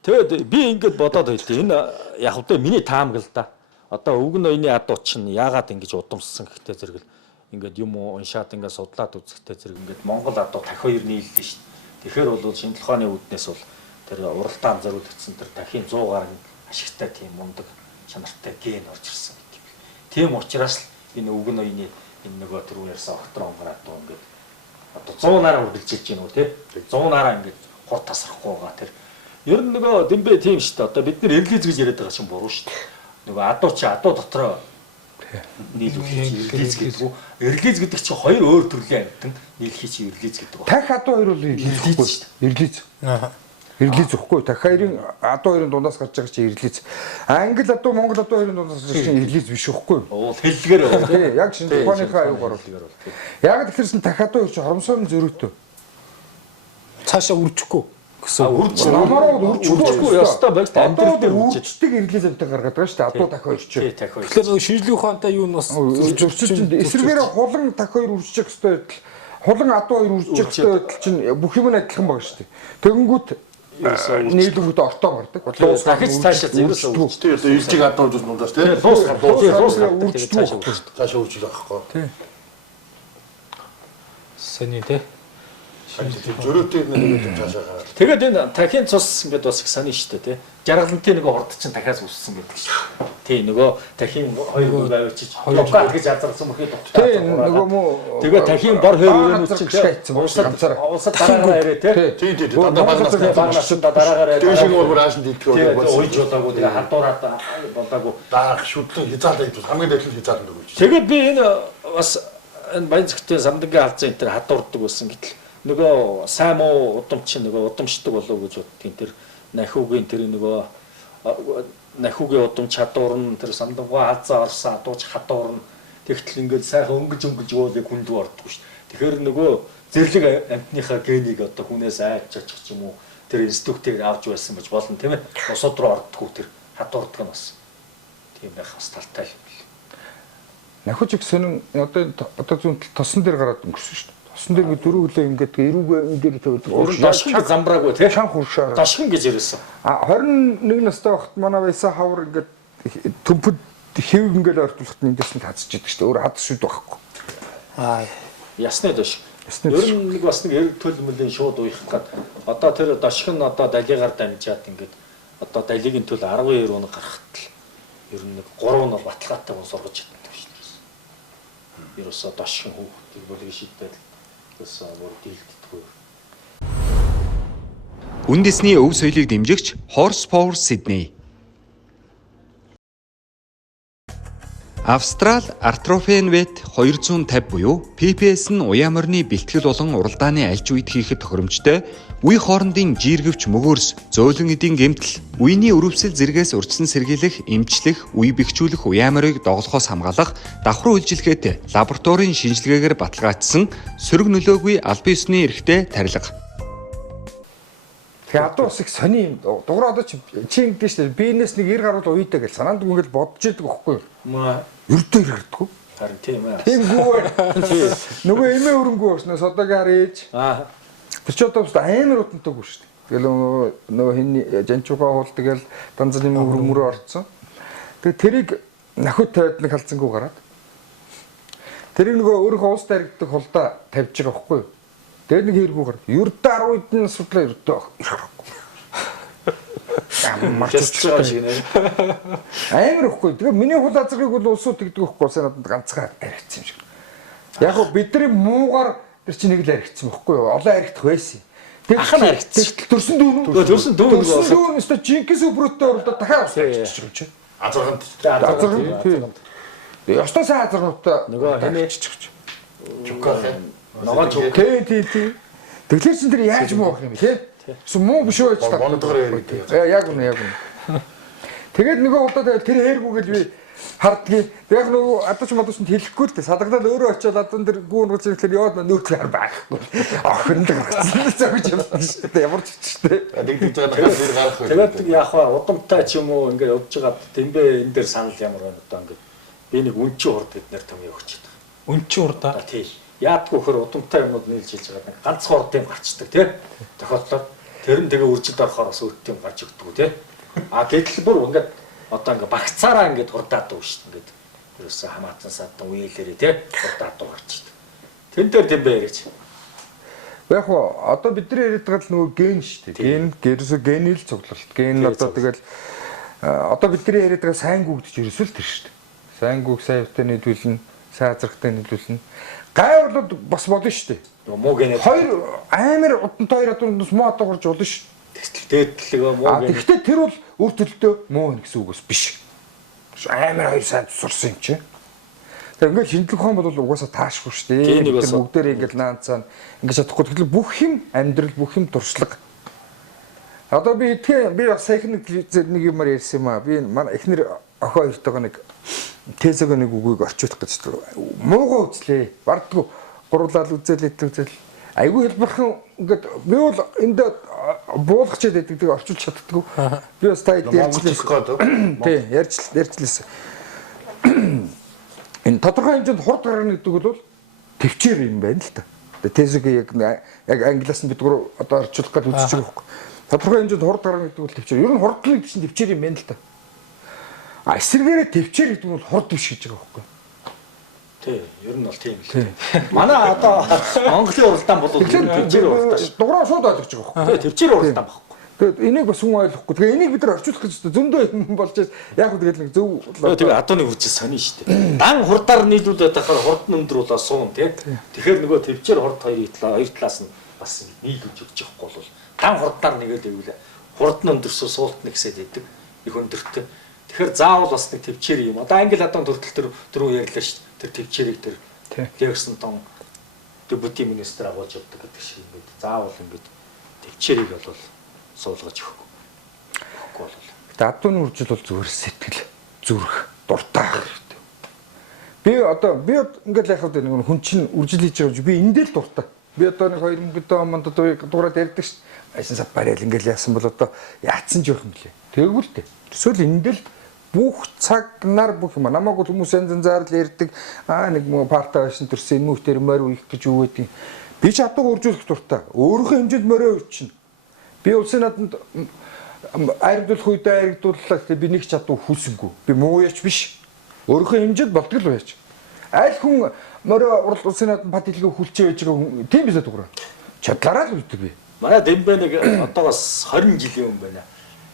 Тэгээд би ингээд бодоод байлээ. Энэ яг үдэ миний таамаг л да. Одоо өвгөн ноёны ад учин яагаад ингэж удамссан гэхдээ зэрэг ингээд юм уншаад ингээд судлаад үзэхдээ зэрэг ингээд Монгол адуу дахин хоёр нийллээ шүү дээ. Тэгэхээр бол шинжлэх ухааны үүднээс бол тэр уралдаан зориулагдсан тэр дахин 100 гаруй ашигтай тийм мундаг чанартай ген орж ирсэн гэдэг. Тийм учраас л энэ өвгөн ноёны энэ нөгөө тэр үеэрсэн огтрон гараадуу ингээд одоо 100-аараа үргэлжилж гин үү те 100-аараа ингээд хурд тасрахгүй байгаа тэр ер нь нөгөө дэмбэ тийм шүү дээ одоо бид нэр эрлиз гэж яриад байгаа шин буруу шүү дээ нөгөө адуу дотроо нийлүүлэх эрлиз гэдэг үү эрлиз гэдэг чинь хоёр өөр төрлийн амьтан нийлхий чи эрлиз гэдэг ба тах адуу хоёр бол эрлиз шүү дээ эрлиз эрлиз өгөхгүй тах хоёрын адуу хоёрын дундаас гарч байгаа чи эрлиз англи адуу монгол адуу хоёрын дундаас гарч байгаа чи эрлиз биш үхгүй оо хэллэгээр тий яг шинэ ухааныхаа аюуг оруулдаг яг тэрсэн тах адуу хоёр чи хоромсоор зөрүүтэй цаашаа үржихгүй гэсэн намаараа үржихгүй ястаа багт амьдрал дээр үрждэг эрлиз амтан гаргаад байгаа шүү дээ адуу тах хоёр чи тэгэхээр нөгөө шинжлэх ухаантай юу нь бас зөрчилж эсрэгээр хулан тах хоёр үржих хэвээр хулан адуу хоёр үржих хэвээр чинь бүх юм нь адилхан байгаа шүү дээ тэгэнгүүт нийлүүгүүд ортоо гардаг. Дахиж цаашаа зөрөөсөө үрждэг. Илжиг адуу зүйл мундаас тий. Дуусна цаашаа үржиж байхгүй. Тий. Сони тий. Зөрөөтэй нэг цаашаа гараад. Тэгээд энэ дахин цус ингээд бас их сони шүү дээ тий. Жаргалантын нөгөө хурд чинь дахиад үссэн гэдэг шүү. Тий нөгөө дахин хоёр гоо авчиж локал гэж азарсан мөхөд дутаа. Тий нөгөө мө тэгээд дахин бор хөрөөнүүд чинь тий. Улсад дараагаар ирээ тий. Тий дандаа багнаас дараагаар ирээ. Дэшиг бол раашин дийтгэв бол уйж удаагүй тэгээ хадуураад болоогүй. Даах шүтлэн хязгаарлаа идвэл хамгийн дэвлэн хязгаарлаа өгч. Тэгээд би энэ бас энэ баян зөвхөн самдангийн алзан энэ төр хадуурдаг байсан гэтэл нөгөө сайн муу удамч нөгөө удамшдаг болов уу гэж боддгийн тэр нахиугийн тэр нөгөө нахиугийн удамч хадуурн тэр самдангаа алзаа орсон адууч хадуурн тэгтэл ингээд сайхан өнгөж гоолыг хүндүү ордгоо шүү дээ. Тэгэхээр нөгөө зэрлэг амтныхаа генийг одоо хүнээс айж очих ч юм уу тэр институттыг авч байсан гэж болно тийм ээ. Усууд руу ордгоо тэр хадуурдаг нь бас тийм байх бас талтай юм бэл. Нахиж их сонин одоо зүүн тосон дээр гараад өнгөрсөн шүү дээ. Тосон дээр дөрөв хөлөө ингээд эрүүгээ энэ дээр тавьдаг. Дашхин замбраагүй тийм шан хуршаа. Дашхин гэж ярьсан. 21 настай байхад манай байсан хавар ингээд төмпөд хэв ингээд ортуулахт эндээс нь хазж идэг шүү дээ. Өөр хадс шүд байхгүй. Ясны дашх. Ер нь нэг бас нэг эрг төлмөлийн шууд уйхах гад одоо тэр дашхин одоо далигаар дамжаад ингээд одоо далигийн төл 12 өнө гарахад л ер нь нэг 3 нь баталгаатай хүн сургаж чаддаг шүү дээ. Ерөөсөө дашхин хүүхдүүд болыг шийдээд өсөө бүр дийлдэггүй. Үндэсний өв соёлыг дэмжигч Horse Power Sydney. Австрал Артрофенвет 250 буюу PPS нь уян морины бэлтгэл болон уралдааны альж үед хийхэд тохиромжтой үе хоорондын жиргэвч мөгөөрс зөөлөн эдийн гэмтэл үений өрөвсөл зэргээс урьдчилан сэргийлэх, эмчлэх, үе бэхжүүлэх уян морийг доголохоос хамгаалах давхар үйлчилгээт лабораторийн шинжилгээгээр баталгаажсан сөрөг нөлөөгүй албан ёсны эрхтэй тарилга. Тэгээ адуу бас их сони юм. Дугаараа одоо чи ингэдэж шүү дээ. Биенээс нэг 90 гаруй уйдаа гэж санаанд ингээл бодож идэг байхгүй юу? Ердөө ирдэггүй. Харин тийм ээ. Тиймгүй. Нөгөө эмээ өрөнгөө болсноос одоогийн харъяж. Тэр ч одоо амар утантайгүй шүү дээ. Тэгэл нөгөө хин жанчуугаа хуул тэгэл данзаны мөрөмөрөө орцсон. Тэгээ тэрийг нахуд тавиад нэг халцсангүй гараад. Тэрийг нөгөө өөрийнхөө уус дайрагддаг хулдаа тавьж байгаа байхгүй юу? Тэгээд нэг хэргүй гараад. Ердөө 10 удаа судлаа ердөө ирэхгүй. Марччихсан шиг нэ. Амар ихгүй. Тэгээ миний хул азрыг бол улсууд тэгдэг ихгүй. Сайн надад ганцхан аригдсан юм шиг. Яг гоо бидний муугаар тэр чинь нэг л аригдсан байхгүй юу? Олон аригдах байсан. Тэр ахын аригдсан. Төрсөн дүүн. Төрсөн дүүн өстө жинкээс өврөттэй орлоо дахиад усчихж байгаа юм чи. Азарганд. Тэгээ ястаа сайн азаргуудтай нөгөө хэмээччих. Чукаа. Ногоон чук. Тий. Тэгэхээр чин тэр яаж муу ах юм те? Эсвэл муу биш үү гэж та. Яг үнэ. Тэгээд нөгөө удаа тэр хэргүүгээл би хардгийг. Яг нөгөө адууч модочнд хэлэхгүй л дээ. Салгадаад өөрөө очиод адан тэр гүүн рүү зэрэглэр яваад нөөцлөр байхгүй. Охин л гарсан. Зөвж юм шүү дээ. Ямар ч ч дээ. Дэгдэж байгаа нөхөр гарах байх. Тэгээд яг хаа удамтай ч юм уу ингээд явж байгаа тэмбэ энэ дээр санал ямар байна одоо ингээд би нэг үнчи урд эднэр том явж байгаа. Үнчи урдаа. Тий. яадгүй хөр удамтай юмуд нийлж хийж байгаа нэг ганц хордын гарчдаг тий. Тохиолдолд тэр нь тэгээ үржид орохоор бас өөртөө гарч өгдөг тий. А гэтэл бүр ингээд одоо ингээд багцаараа ингээд хурдаад дуу шүү дээ. Ингээд ерөөсөө хамаатан садан үеэлэрээ тий хурдаад дуу гарчдаг. Тэн дээр тийм бэ гэж. Яг одоо бидний яриад байгаа л нөгөө ген шүү дээ. Генийн л цуглалт. Ген одоо тэгэл одоо бидний яриад байгаа сайн гүгдэж ерөөсөө л тэр шүү дээ. Сайн гүг саявтай нийлүүлнэ, сайн азрахтай нийлүүлнэ. Гай бол бас болно шүү дээ. Муу генэ. Хоёр амар удантай хоёр адуунаас муу адуу гарч болно шүү. Дээдлэгээ муу генэ. Гэхдээ тэр бол үр төлөлтөө муу гэсэн үг биш. Амар хоёр сайн тусарсан юм чи. Тэгээ ингээд шинжлэх ухаан бол угаасаа таашгүй шүү дээ. Тэр бүгдээрээ ингээд наанцаа ингээд чадахгүй. Тэгэхээр бүх юм амьдрал, бүх юм туршлага. Одоо би бас саяхан нэг юмар ярьсан юм аа. Би манай эхнэр охин хоёртойгоо нэг тезэг нэг үгийг орчуулах гэж муугаа үзлээ. Бардгүй гурлал үзэл. Айгүй хэлбэрхэн ингээд би бол энд буулгачаад байдаг тийг орчуулж чаддаггүй. Би бас та ярьчихлээ. Тий, ярьчлээсэн. Энэ тодорхой хэмжээнд хурд гаргана гэдэг бол төвчээр юм байна л та. Тезэг яг англиас нь бид гур одоо орчуулах гэж үзэж байгаа байхгүй. Тодорхой хэмжээнд хурд гаргана гэдэг бол төвчээр. Ер нь хурдлыг гэдэг чинь төвчээр юм байна л та. А эсвэргээрээ төвчээр гэдэг нь бол хурд биш гэж байгаа байхгүй. Тий, ер нь бол тийм л. Манай одоо Монголын уралдаан бол төвчээр уралдаан шүү. Дуграа шууд ойлгож байгаа байхгүй. Тий, төвчээр уралдаан байхгүй. Тэгээд энийг бас хүн ойлгохгүй. Тэгээ энийг бид нар орчуулах гэж зөндөө юм болж яг үгүй тэгэл нэг зөв. Тэгээ адууны хүчээс сони шүү дээ. Дан хурдаар нийлүүлээд байхаар хурд нь өндөр болоо суун тий. Тэгэхээр нөгөө төвчээр хурд хоёр талаас нь бас нийлүүлж өгч явахгүй бол дан хурдаар нэгээд байвал хурд нь өндөрсөө суулт нэг гэсэд идэг их өндөртэй. Тэгэхээр заавал бас нэг төвчээр юм. Одоо англи адуун төрөлтөл дөрөв ярьлаа шүү дээ. Тэр төвчээрийг тэр Дэрсэн тон deputy minister агуулж явдаг гэдэг шиг юм бид. Заавал ингэж төвчээрийг бол суулгаж өгөхгүй. Бол. Адууны үржил бол зүгээр сэтгэл зүрх дуртай хэрэгтэй. Би ингээд яхав дээ нэг хүн чинь үржил хийж байгаа би эндээ л дуртай. Би одоо нэг 2000 онд одоо дуурайд ярьдаг ш. Айсан сав барайл ингээд яасан бол одоо яатсан жоох юм блэ. Тэгвэл дээ. Эсвэл эндээ л бүх цаг нар бүх юм намаагүй хүмүүс янз янзаар л ярьдаг. Нэг муу парта байсан төрсөн мөхтөр морь их гэж юу гэдэг. Би ч адуу үржүүлэх дуртай. Өөрийнхөө хэмжээнд морио өчнө. Би улсын нааданд айрдуулах үедээ айрдууллаа гэхдээ би нэг ч чадуу хүсэнгүй. Би муу яч биш. Өөрийнхөө хэмжээнд болтгол байж. Аль хүн морио улсын нааданд пад хэлгээ хүлчээ байж байгаа тийм биз дээ. Чадлаараа л үйдэг би. Манай Дэмбэ нэг одоогоос 20 жилийн өмнө байна.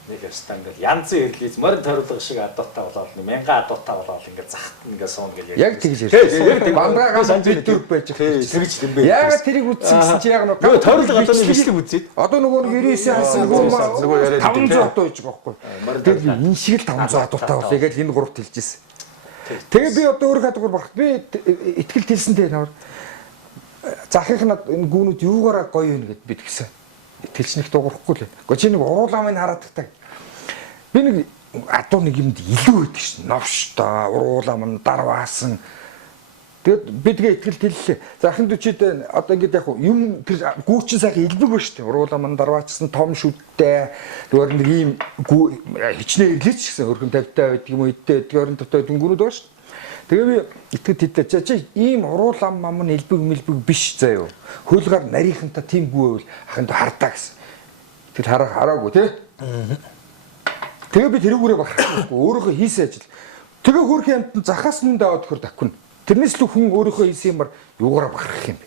Нэг ястаа ингээл янзын ирлээс морин тойруулга шиг адуутай болоод 1000 адуутай болоод ингээл захт ингээ суун гэж яг тэгж ярьсан. Бандгаа ганц битүүр байж байгаа. Тэгж Дэмбэ. Яг тэрийг үтсэн гэсэн чи яг нөгөө тойруулга адууны бичлэг үзээд. Одоо нөгөө 99 хасан нөгөө 500 адуу байж байгаа байхгүй. Тэгээд энэ шиг л 500 адуутай болъё гэж энэ гуравт хэлжсэн. Тэгээ би одоо өөрөө хадгуур багт би итгэл хэлсэнтэй навар захихнаад энэ гүүнүүд юугаараа гоё юм гэд бид гисэн. Итгэлчнийх дуурахгүй л. Гэхдээ чи нэг уруулаамыг хараад тагтай. Би нэг адуу нэг юмд илүү байдаг шин. Новштой, уруулаам нь дарваасан. Тэгэд би тэгээ итгэл хэллээ. За ахын дүчид одоо ингэж яг юм тэр гүүчин сайхан илбэг ба штэ. Уруулаам нь дарваачсан том шүдтэй. Тэгвэр нэг ийм хичнээн ирлээч гэсэн өрхөн тавтай байдаг юм ийдтэй. Тэгвэр тавтай дүнгүүнүүд байгаа штэ. Тэгээ би итгэл хэллээ. Чи ийм уруулаам мам нь илбэг мэлбэг биш заяа. Хөлгаар нарийнхантай тийм гүйвэл ахын дэ хардаа гэсэн. Тэр хараагүй тий. Тэгээ би тэрүүгээрээ бахархгүй өөрөөхөө хийсэн ажил. Тэгээ хөрхийн амтнд захаас нүнд аваад өгөхөр давхна. Тэрнээс л хүн өөрөөхөө хийсэн юмар юугаараа бахарах юм бэ?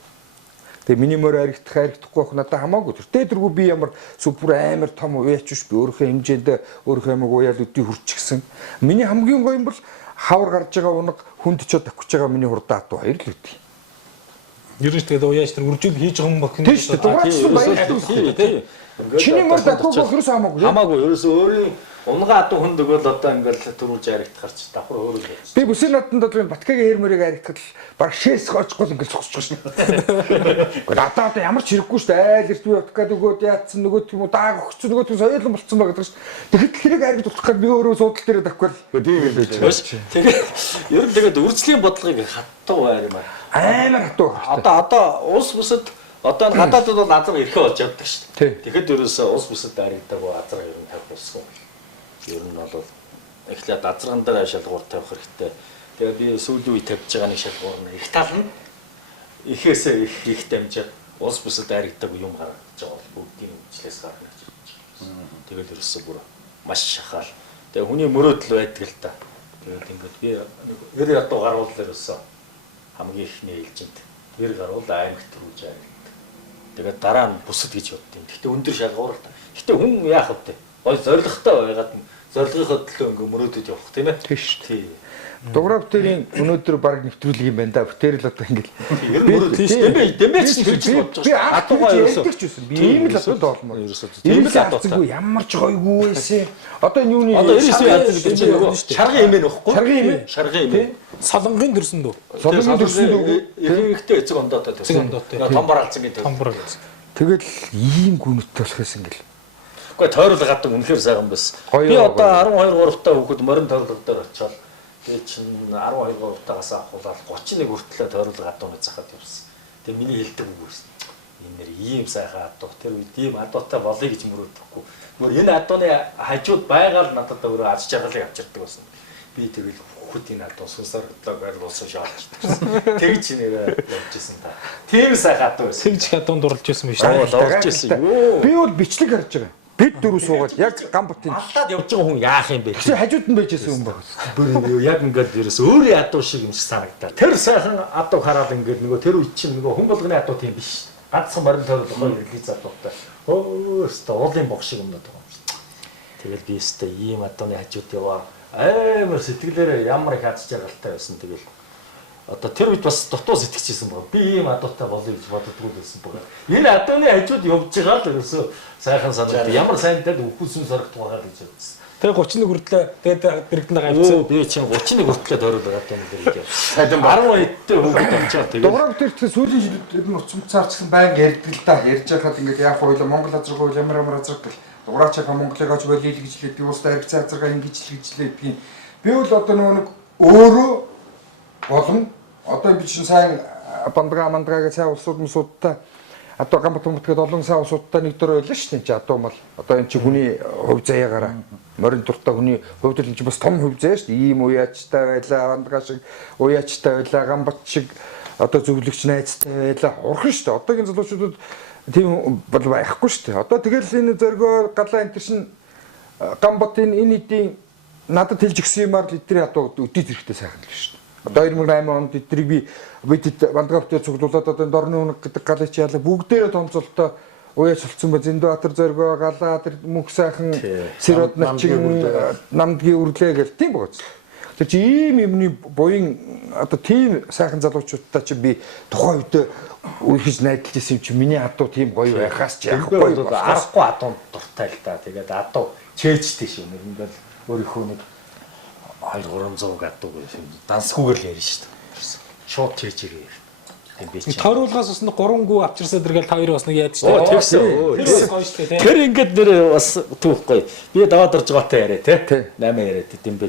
Тэгээ миний морь харигдахгүй байх надад хамаагүй. Тэргүй би ямар супер амар том уяач биш би өөрөөхөө хэмжээнд өөрөөхөө амиг уяал өдий хүрчихсэн. Миний хамгийн гоё юм бол хавар гарч байгаа унаг хүнд ч давхиж байгаа миний хурдаа атуу хоёр л үгүй. Ерөөс тэгээд уяач тэр үржил хийж байгаа юм бохин. Тийм шүү дээ. Дугаарчсан баярлалаа тий. Чиний мөр давхиж бохирос хамаагүй. Хамаагүй ерөөсөө өөрийн унгаа адуу хүнд өгөөл одоо ингээл төрүүлж харигдах гарч давхар өөрөө л. Би бүсийн надад одоо Баткагийн хэр мөрийг харигдахад баг шээс гоочгүй ингээл цогсож байгаа шин. Одоо ямар ч хэрэггүй шүү дээ. Айл эрт би Баткад өгөөд яатсан нөгөө тийм үү дааг өгсөн нөгөө тийм соёлон болцсон байгаа гэдэг шүү. Тэгэхэд хэрэг харигдуулах гээд би өөрөө суудлал дээр давхивал. Тийм л байж. Тэгээд ер нь тэгээд үржлийн бодлогыг хаттуу байр юм аа. Амар хатуу. Одоо улс бүсэд одоо гадаадд бол азар ирэхэ болж явдаг шүү дээ. Тэгэхэд ерөөсөө улс бүсэд харигдаагүй азар ер нь тавих усгүй. Ер нь бол эхлээд азран дээр шалгуур тавих хэрэгтэй. Тэгээ би сүүлийн үе тавьж байгаа нэг шалгуур нь их тал нь ихээсээ их дамжаад улс бүсэд дайрагддаг юм гаргаж байгаа бол бүгдийн өвчлээс гарна гэж байна. Тэгэл ерөөсөө бүр маш шахаал. Тэгээ хүний мөрөөдөл байдаг л та. Тэгээд ингээд би 90 ядуу гаруул ерөөсөө хамгийн ихний ээлжинд 90 гаруул аймагт рүү жаагаад. Тэгээд дараа нь бүсэд гэж боддیں۔ Гэхдээ өндөр шалгуур л та. Гэхдээ хүн яах вэ? Гой зоригтой байгаад зорилгынхоо төлөө ингээ мөрөөдөд явах тийм ээ. Тийм шүү дээ. Дуграа бүтээрийн өнөөдөр баг нэвтрүүлэг юм байна да. Бүтээр л одоо ингээл дэмбэж чинь хэлж бодож байгаа. Атуугаа ярьдаг ч байсан. Би ийм л асуулт олмоо. Ийм л асуухгүй ямар ч гойгүй байсан. Одоо энэ юуны одоо 99 яадаг гэж нөгөө шаргын имэн нөхгүй. Шаргын имэн. Солонгын дөрсөн дөө. Солонгын дөрсөн дөө. Ихэнхдээ эцэг ондоотой эцэг ондоотой. Том бараалцгийн төв. Том бараалц. Тэгэл ийм гүнэттэй болохоос ингээл. Гэхдээ тойрол гадаг үнэхээр сайхан байсан. Би одоо 12 3 та хүүхэд морин тойрол дээр очиод тэгээ чинь 12 3 тагаас авахулаад 31 хүртэл тойрол гадаг захад явсан. Тэгээ миний хэлдэг үг байсан. Энэ нэр ийм сайхан адуу тэр үед ийм адуутай болъё гэж мөрөөдөхгүй. Зүгээр энэ адууны хажууд байгаал надад өөрөө аз жаргалыг авчирдаг байсан. Би тэгэл хүүхэд энэ адуу сүнсардлаа байл болсон шаардчихсан. Тэгж нэрээ явжсэн та. Тийм сайхан адуу байсан. Тэгж их адуунд дурлж байсан биш үү? Орж ирсэн. Би бол бичлэг харж байгаа. Бид дөрөв суугаад яг гамбатын алдаад явж байгаа хүн яах юм бэ? чи хажууд нь байж байсан хүн байх. Яг ингээд ерөөс өөрөө ядуу шиг юм шиг санагдаа. Тэр сайхан адуу хараад ингээд нөгөө тэр үе чинь нөгөө хүн болгоны адуу тийм биш. Ганцхан барин тойрол гоё релиз адуутай. Өөстө уулын бог шиг юмнаад байгаа юм шиг. Тэгэл би өстө ийм адууны хажууд яваа. Амар сэтгэлээрээ ямар их аз жаргалтай байсан. Тэгэл одоо тэр үед бас дутуу сэтгэжсэн баг. Би ийм адуутай болъё гэж боддоггүй байсан баг. Энэ адууны хажууд явж байгаа л ерөөсөө сайхан санагдав. Ямар сайнтай үхүүлсэн сорогдох байгаа гэж бодсон. Тэгээ 31 хүртлээ тэгээд дэрэгдэнэ гавцсан. Би чинь 31 хүртлээ тойрол байгаа юм дэрэг явсан. 10 эдтэй хүүхэд очиад тэгээд дуграа бүтээрчээ сүүлийн жилүүд нь уцмцаар ч гэсэн байнг ярьдаг л да. Ярьж байхад ингээд яах вэ? Монгол азаргүй ямар азар гэл. Дуграачаа Монголыг оч болийл гэж хэлээд би уустай хэрэгцээ азаргаа ингэж л гэж хэлээд би бол одоо нэг өөрөө болон одоо би чинь сайн бандгаа сайн улсууд мсуудтай одоо гамбатмутгээд олон сайн улсуудтай нэг дөр байлаа шүү дээ. Чи одоо мал одоо энэ чи хүний хувь заяагаараа морин дуртай хүний хувьд л чи бас том хувь заяа шүү дээ. Ийм уяачтай байлаа, бандгаа шиг уяачтай байлаа, гамбат шиг одоо зөвлөгч найзтай байлаа. Урхан шүү дээ. Одоогийн залуучуудад тийм бол байхгүй шүү дээ. Одоо тэгэл энэ зөргөө галаа энэ чинь гамбатын энэ эдийн надад хэлж гисэн юмар л эдний одоо өдөө зэрэгтэй сайхан л шүү дээ. Одоо 2008 онд эдрийг бид бандгавтыг цуглуулад одоо дорны үнэг гэдэг галыч яалаа бүгдээрээ томцолтой уяаж болцсон ба Зэндбаатар зөргөө галаа тэр мөнх сайхан Сэрод начин намдгийн үрлээ гэл тийм бооц. Тэр чи ийм юмны буян одоо тийм сайхан залуучуудтай чи би тухайн үед үерхэж найдалж исэн юм чи миний адуу тийм гоё байхаас ч яахгүй арахгүй адуу дуртай л да. Тэгээд адуу чэйжтэй шүү. Нэрэндээ өөрийнхөө нэг 2-300 гадууг дансгүйгээр л ярина шүү дээ. Шууд чэйжээ. Тойруулгаас бас нэг 3 гүү авчирсаад иргээл та хоёр бас нэг яад шүү дээ. Тэгсэн. Тэр ингээд нэр бас түүхгүй. Би даваад орж байгаатай яриа те. 8 яриад гэдэм бэ.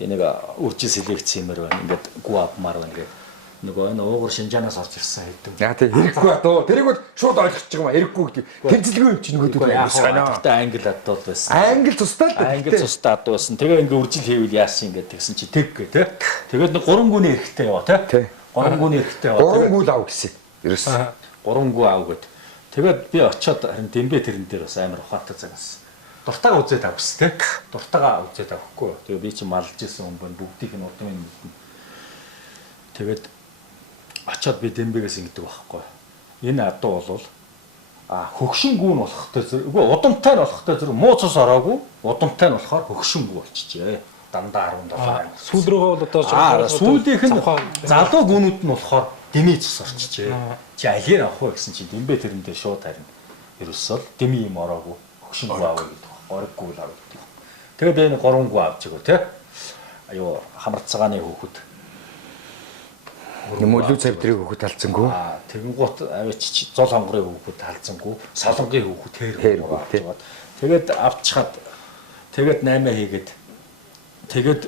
Энийг үржил селекц юмэр байна. Ингээд гүү авмаар ингээд нөгөө энэ уугар Шинжаанаас орж ирсэн хэдэн. Яа тэг хэрэггүй адуу. Тэрийг бол шууд ойлгочих юм а. Хэрэггүй гэдэг. Тэнцэлгүй юм чинь нөгөөдөө байна. Гэхдээ англи адуу байсан. Англи тустай л. Англи тустай адуу байсан. Тэгээ ингээд үржил хийвэл яасан ингээд тэгсэн чи тэг гэ те. Тэгээд нэг 3 гүний эрэхтэй яваа те. 3 гүний эрэхтэй яваа. 3 гүл ав гэсэн. Ерөөс. 3 гүү ав гэд. Тэгээд би очиод харин Дэмбэ тэрэн дээр бас амар ухаантай загнасан. Дуртайгаа үзээд авс те. Дуртайгаа үзээд авахгүй. Тэгээ би чи малж исэн хүн байна. Бүгдийг нь удам юм. Тэгээд очиод би Дэмбэгээс ингэдэг байхгүй. Энэ адуу бол хөгшингүү нь болохтой зэрэг үгүй удамтай нь болохтой зэрэг муу цус ороогүй удамтай нь болохоор хөгшингүү болчихжээ. Дандаа 17. Сүүл рүүгээ бол одоо сүүлийнх нь залуу гүнүүд нь болохоор дэмий цус орчихжээ. Чи алийг авах вэ гэсэн чи Дэмбэ тэрэндээ шууд харин ерөөсөө дэмий юм ороогүй хөгшингүү авах гэдэг. Ороггүй л авдаг. Тэгээ би энэ 3 гүү авч байгаа те. Аюу хамар цагааны хүүхэд. Нэмөлүү цавдрыг хүүхэд талцсангүй. Тэгэнгუут аваач зол хонгорын хүүхэд талцсангүй. Солонгийн хүүхэд хэрэг авч байгаа. Тэгээд авчихад тэгээд 8 хийгээд тэгээд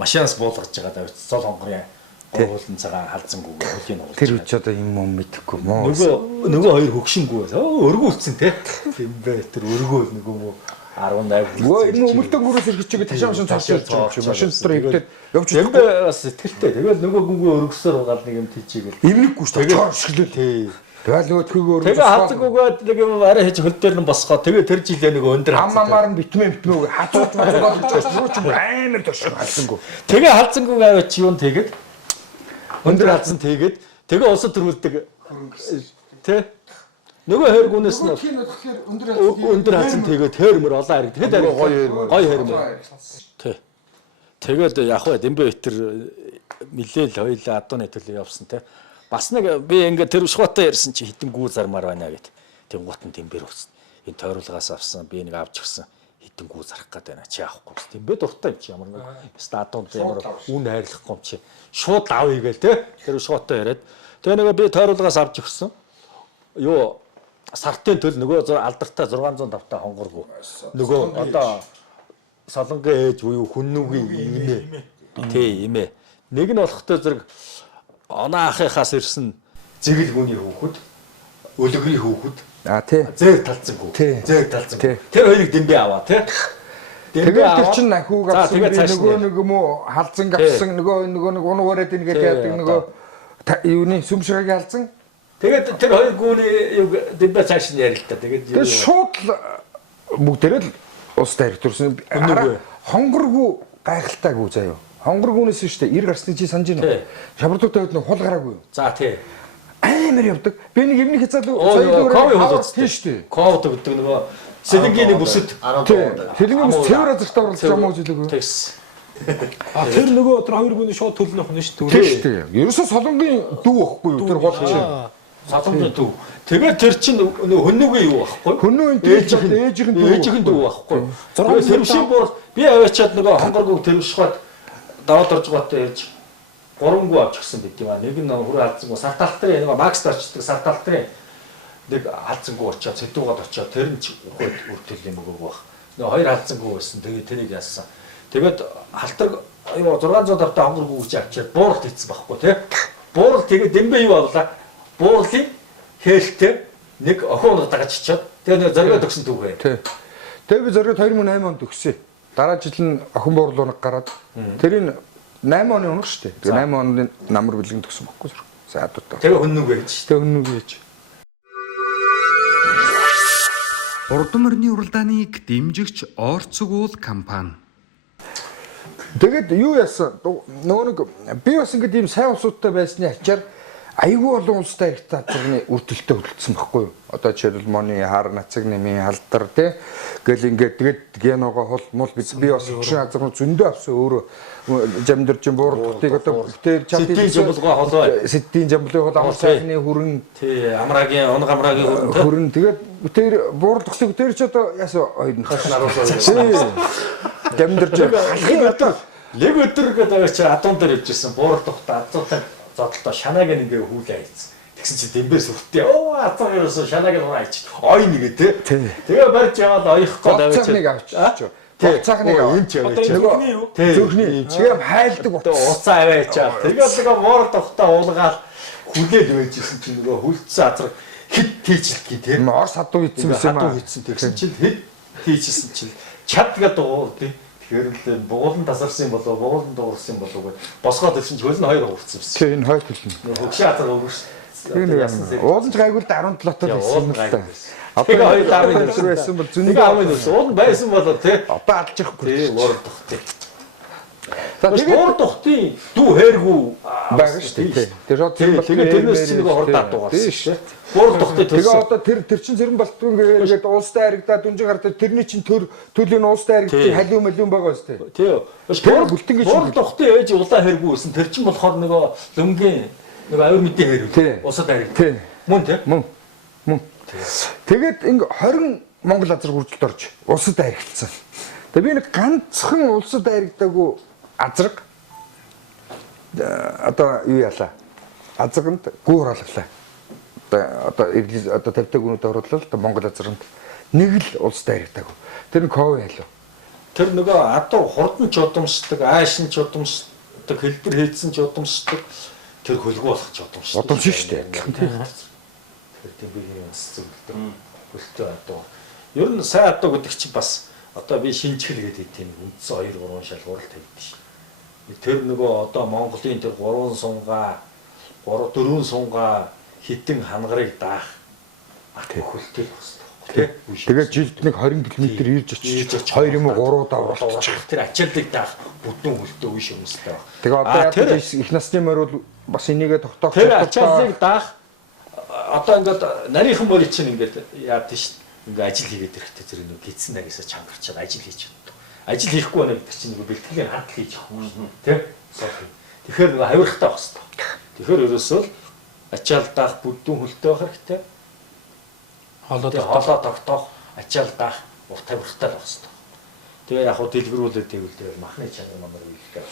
машинаас буулгаж байгаа давч зол хонгорын гурвуулын цагаан халзангүй хөлийн уул. Тэр үуч одоо юм юм мэдэхгүй мó. Нөгөө хоёр хөгшингүү өргүүлсэн те. Тийм бай тэр өргөөл нөгөө 18 Нөгөө энэ өмөлдөөнгүүрээс ирэх чигээ ташаамшин цааш явж машин дотор хөвдөд явж Дэмбэ бас сэтгэлтэй. Тэгээд нөгөө гүнгээ өргөсөөр угаал нэг юм тийчихээл. имнэггүй шүү дээ. Чор шиглүү. Тий. Тэгэл нөгөө тхийгөө Тэгээ хазгуугаад нэг юм арай хийж хөл дээр нь босгоо. Тэгээ тэр жилээ нэг өндөр аммаар нь битмээ хацууч мацуугаад юу ч амар төшөө халсангүй. Тэгээ халзангуй аваад чи юун тэгээд өндөр халзан тэгээд тэгээ усад төрүүлдэг. Тэ нөгөө хайргуунаас нь өндөр халзан тэгээд хайрмөр олон хариг. Тэгээд гоё хайрмөр. Тэ. Тэгээд яг хөө Дэмбэ Битэр нилээл хоёлаа адууны төлөө явсан те. Бас нэг би ингээд тэр шуутай ярьсан чи хитэн гүү зармаар байна гэд. Тэнгуут нь Дэмбэр өгсөн. Энэ тойруулгаас авсан би нэг авч өгсөн. Хитэн гүү зарах гээд байна. Чи авахгүй. Дэмбэ дуртай юм чи ямар нэг стадунд ямар үн хайрлахгүй юм чи. Шууд авъя гээл те. Тэр шуутай яриад. Тэгээ нөгөө би тойруулгаас авч өгсөн. Юу сартын төл нөгөө алдартай 605 та хонгоргүй. Нөгөө одоо солонгийн ээж буюу хүннүүгийн имээ. Тий, имээ. Нэг нь болохтой зэрэг оноо ахыхаас ирсэн зэгэл хүний хүүхэд, өлөгрийн хүүхэд. Тий. Зээг талцсангүй. Зээг талцсангүй. Тэр хоёрыг Дэмбэ аваа, тий. Тэгээд тэр чинь ахиуг авсан нөгөө нэг юм уу халзан авсан нөгөө нэг унуугаад ингээд яадаг нөгөө юуны сүмшгийг халзан. Тэгээд тэр хоёр гүний юу Дэмбэ цааш нь ярил л та. Тэгээд шууд бүгдээрээ л ус дайртурсан. Хонгоргүй гайхалтайгүй заяа. Хонгоргүйнээс шүү дээ. Ир гарсны чи санаж байна. Шабардууг тавьд нэг хол гараагүй юу? За тий. Амар явдаг. Би нэг юмны хязгаарлал сая тий шүү дээ. Ковд гэдэг нөгөө сэлэнгийн нэг бүсэд сэлэнгийн бүс цэвэр азарт оруулж байгаа мó жилээгөө. Тэгс. Тэр нөгөө тэр хоёр гүний шууд төлнөх нь шүү дээ. Тий шүү дээ. Ерөөсө солонгийн дүү байхгүй юу? Тэр хол чинь. Солонгийн дүү. Тэгээд тэр чинь нөгөө хөннүүгийн юу байхгүй? Хөннүүгийн ээжийн дүү байхгүй. Тэгээд тэрвшин бор би аваачаад нөгөө хонгоргог тэрвшхад даваад орж байгаатай ярьж 3 гоо авч гисэн гэдэг юм аа. Нэг нь хүрээ халзангуу сарталтрын нэг Макс орчдөг сарталтрын нэг халзангуу очиод сэдвүүгээд очиод тэр нь ухаад үртэл юм өгөөг баг. Нөгөө хоёр халзангуу байсан. Тэгээд тэрийг яасан. Тэгээд халтар 600 давтаа хонгоргоо гэж авчиад бууралт хийсэн байхгүй тий. Буурал тэгээд Дэмбэ юу боллаа? Буурлын хэлтэй нэг охин унаг дагаж чичээд тэгээд нэг зоргоо төгсөн түүхээ. Тий. Тэгээд би зоргоо 2008 онд төгсөө. Дараа жил нь охин буурлын унаг гараад тэрийг 8 оны унаг шүү дээ. Тэгээд 8 оны намар бэлгэн төгсөн байхгүй юу? Сайн адуутай. Тэгээ хөннүг байж. Тэгээ хөннүг байж. Урдам морины уралдааныг дэмжигч Орцог уул компани. Тэгээд юу яасан? Нөгөө нэг би бас ингэдэг ийм сайн усуудтай байсны ачаар айгүй олон улстай их татварны үрдөлтөд хөдөлсөн байхгүй юу? Одоо жишээлбэл Моны хар нацаг нэмийн алдар тий. Гэл ингээд тэгээд геногоо хол мул би бас хөшин азарнууд зөндөө авсан өөрөө жамдэрчин буурлуудыг одоо тэр чамдын жамбулгоо холоо сэддийн жамблын хол амар сайхны хүрэн тий амрагийн унаг амрагийн хүрэн тэгээд тэр буурлуудыг тэр ч одоо яасан хоёр нь жамдэрчин лэг өдөр гэдэг чи адуун дээр явжсэн буурал тухта азуутай зодолтой шанааг ингээ хүлээ хийсэн. Тэгсэн чи Дэмбэ сүртээ. Оо азуу ерөөсө шанааг нь хайчих. Ой нэгэ те. Тэгээ барьж яваад оёхгүй даваач. Цаахныг авчиж. Цаахныг энэ ч яваач. Зөвхний чигэм хайлдаг уцаа аваачаа. Тэгээд нөгөө буурал тухта уулгаал хүлээл байжсэн чи нөгөө хүлцсэн азар хит тийчлэхий те. Орс хадуу хийсэн байсан юм аа. Хадуу хийсэн. Тэгсэн чи хэд хийчихсэн чи чад гэдэг уу те. Тэгэхээр л бугуулан тасарсан болоо, бугуулан дуурсан болоо гэж босгоод ирсэн ч хөл нь хоёр уурсан байсан. Тийм энэ хоёр хөл. Хөгшин азар өвөрс. Уулын гайгүй 17 тоо байсан юм байна. Одоо хоёр дараагийн өдөр байсан бол зөндөө авын өс. Уул байсан болоо тий. Одоо алж ихгүй. Тий, уурдах тий. Тэгээд уурдахтын дүү хайргүй байгаа шүү дээ. Тэгээд тэрнээс чинь нэг хордаад дугаасан шүү дээ. Уурдахтын төлөв. Тэгээ одоо тэр чин зэрэн балтгүй ингээд уустай харагдаад дүнжиг хартаа тэрний чин төлийн уустай харагдчих халиу малиун байгаа шүү дээ. Тий. Тэр бүлтэн гэж уурдахтын ээж улаан хайргүй байсан. Тэр чин болохоор нөгөө лөнгийн нэг аюу мэдээ хайргүй. Усад хайргүй. Мөн тий. Мөн. Тэгээд ингээ 20 Монгол азар хүрдэлд орж улсад харилцсан. Тэгээ би нэг ганцхан улсад харагдаагүй азраг одоо юу яалаа? Азрагт гүүр алглаа. Одоо 50 гүнүүд оруулал Монгол азранд нэг л улсад харагдаагүй. Тэр нь ковид байлаа. Тэр нөгөө адуу хурдан ч удамшдаг, аашин ч удамшдаг, хэлбэр хийдсэн ч удамшдаг. Тэр хөлгөө болох ч удамшдаг. Удамшин шүү дээ. Тэр тийм би юм зүгтээ. Хөлтөө адуу. Ер нь сайн адуу гэдэг чинь бас одоо би шинжил гэдэг тийм үндсэн 2 3 шалгуурал тавьдаг шин. Тэр нөгөө одоо Монголын тэр 3 сунгаа 3 4 сунгаа хитэн хангарыг даах хөлтэй болсон. Тэгээд жилд нэг 20 км ирж очиж 2 юм уу 3 удаа уралчих. Тэр ачааллыг даах бүтэн хөлтэй үе шумстай баг. Тэгээ одоо яг их насны морь бол бас энийгээ тогтоох. Тэр ачааллыг даах одоо ингээд нарийнхан морь чинь ингээд яад тийш ингээд ажил хийгээд ирэхдээ зэрэг нэг гидсэн нарийсаа чангарчаад ажил хийж чаддаг. Ажил хийхгүй байна гэдэг чинь нэг бэлтгэлийн хандлага хийж авах юм тийм. Тэгэхээр нэг хавирахтай байх хэрэгтэй. Тэгэхээр ерөөсөө ачаал даах бүдүүн хөлтэй байх хэрэгтэй. Хоолоо тогтоох, ачаал даах, урт тавирахтай байх хэрэгтэй. Тэгээ яг хуу дэлгэрүүлээд тэгвэл махны чанар намар үйлдэх.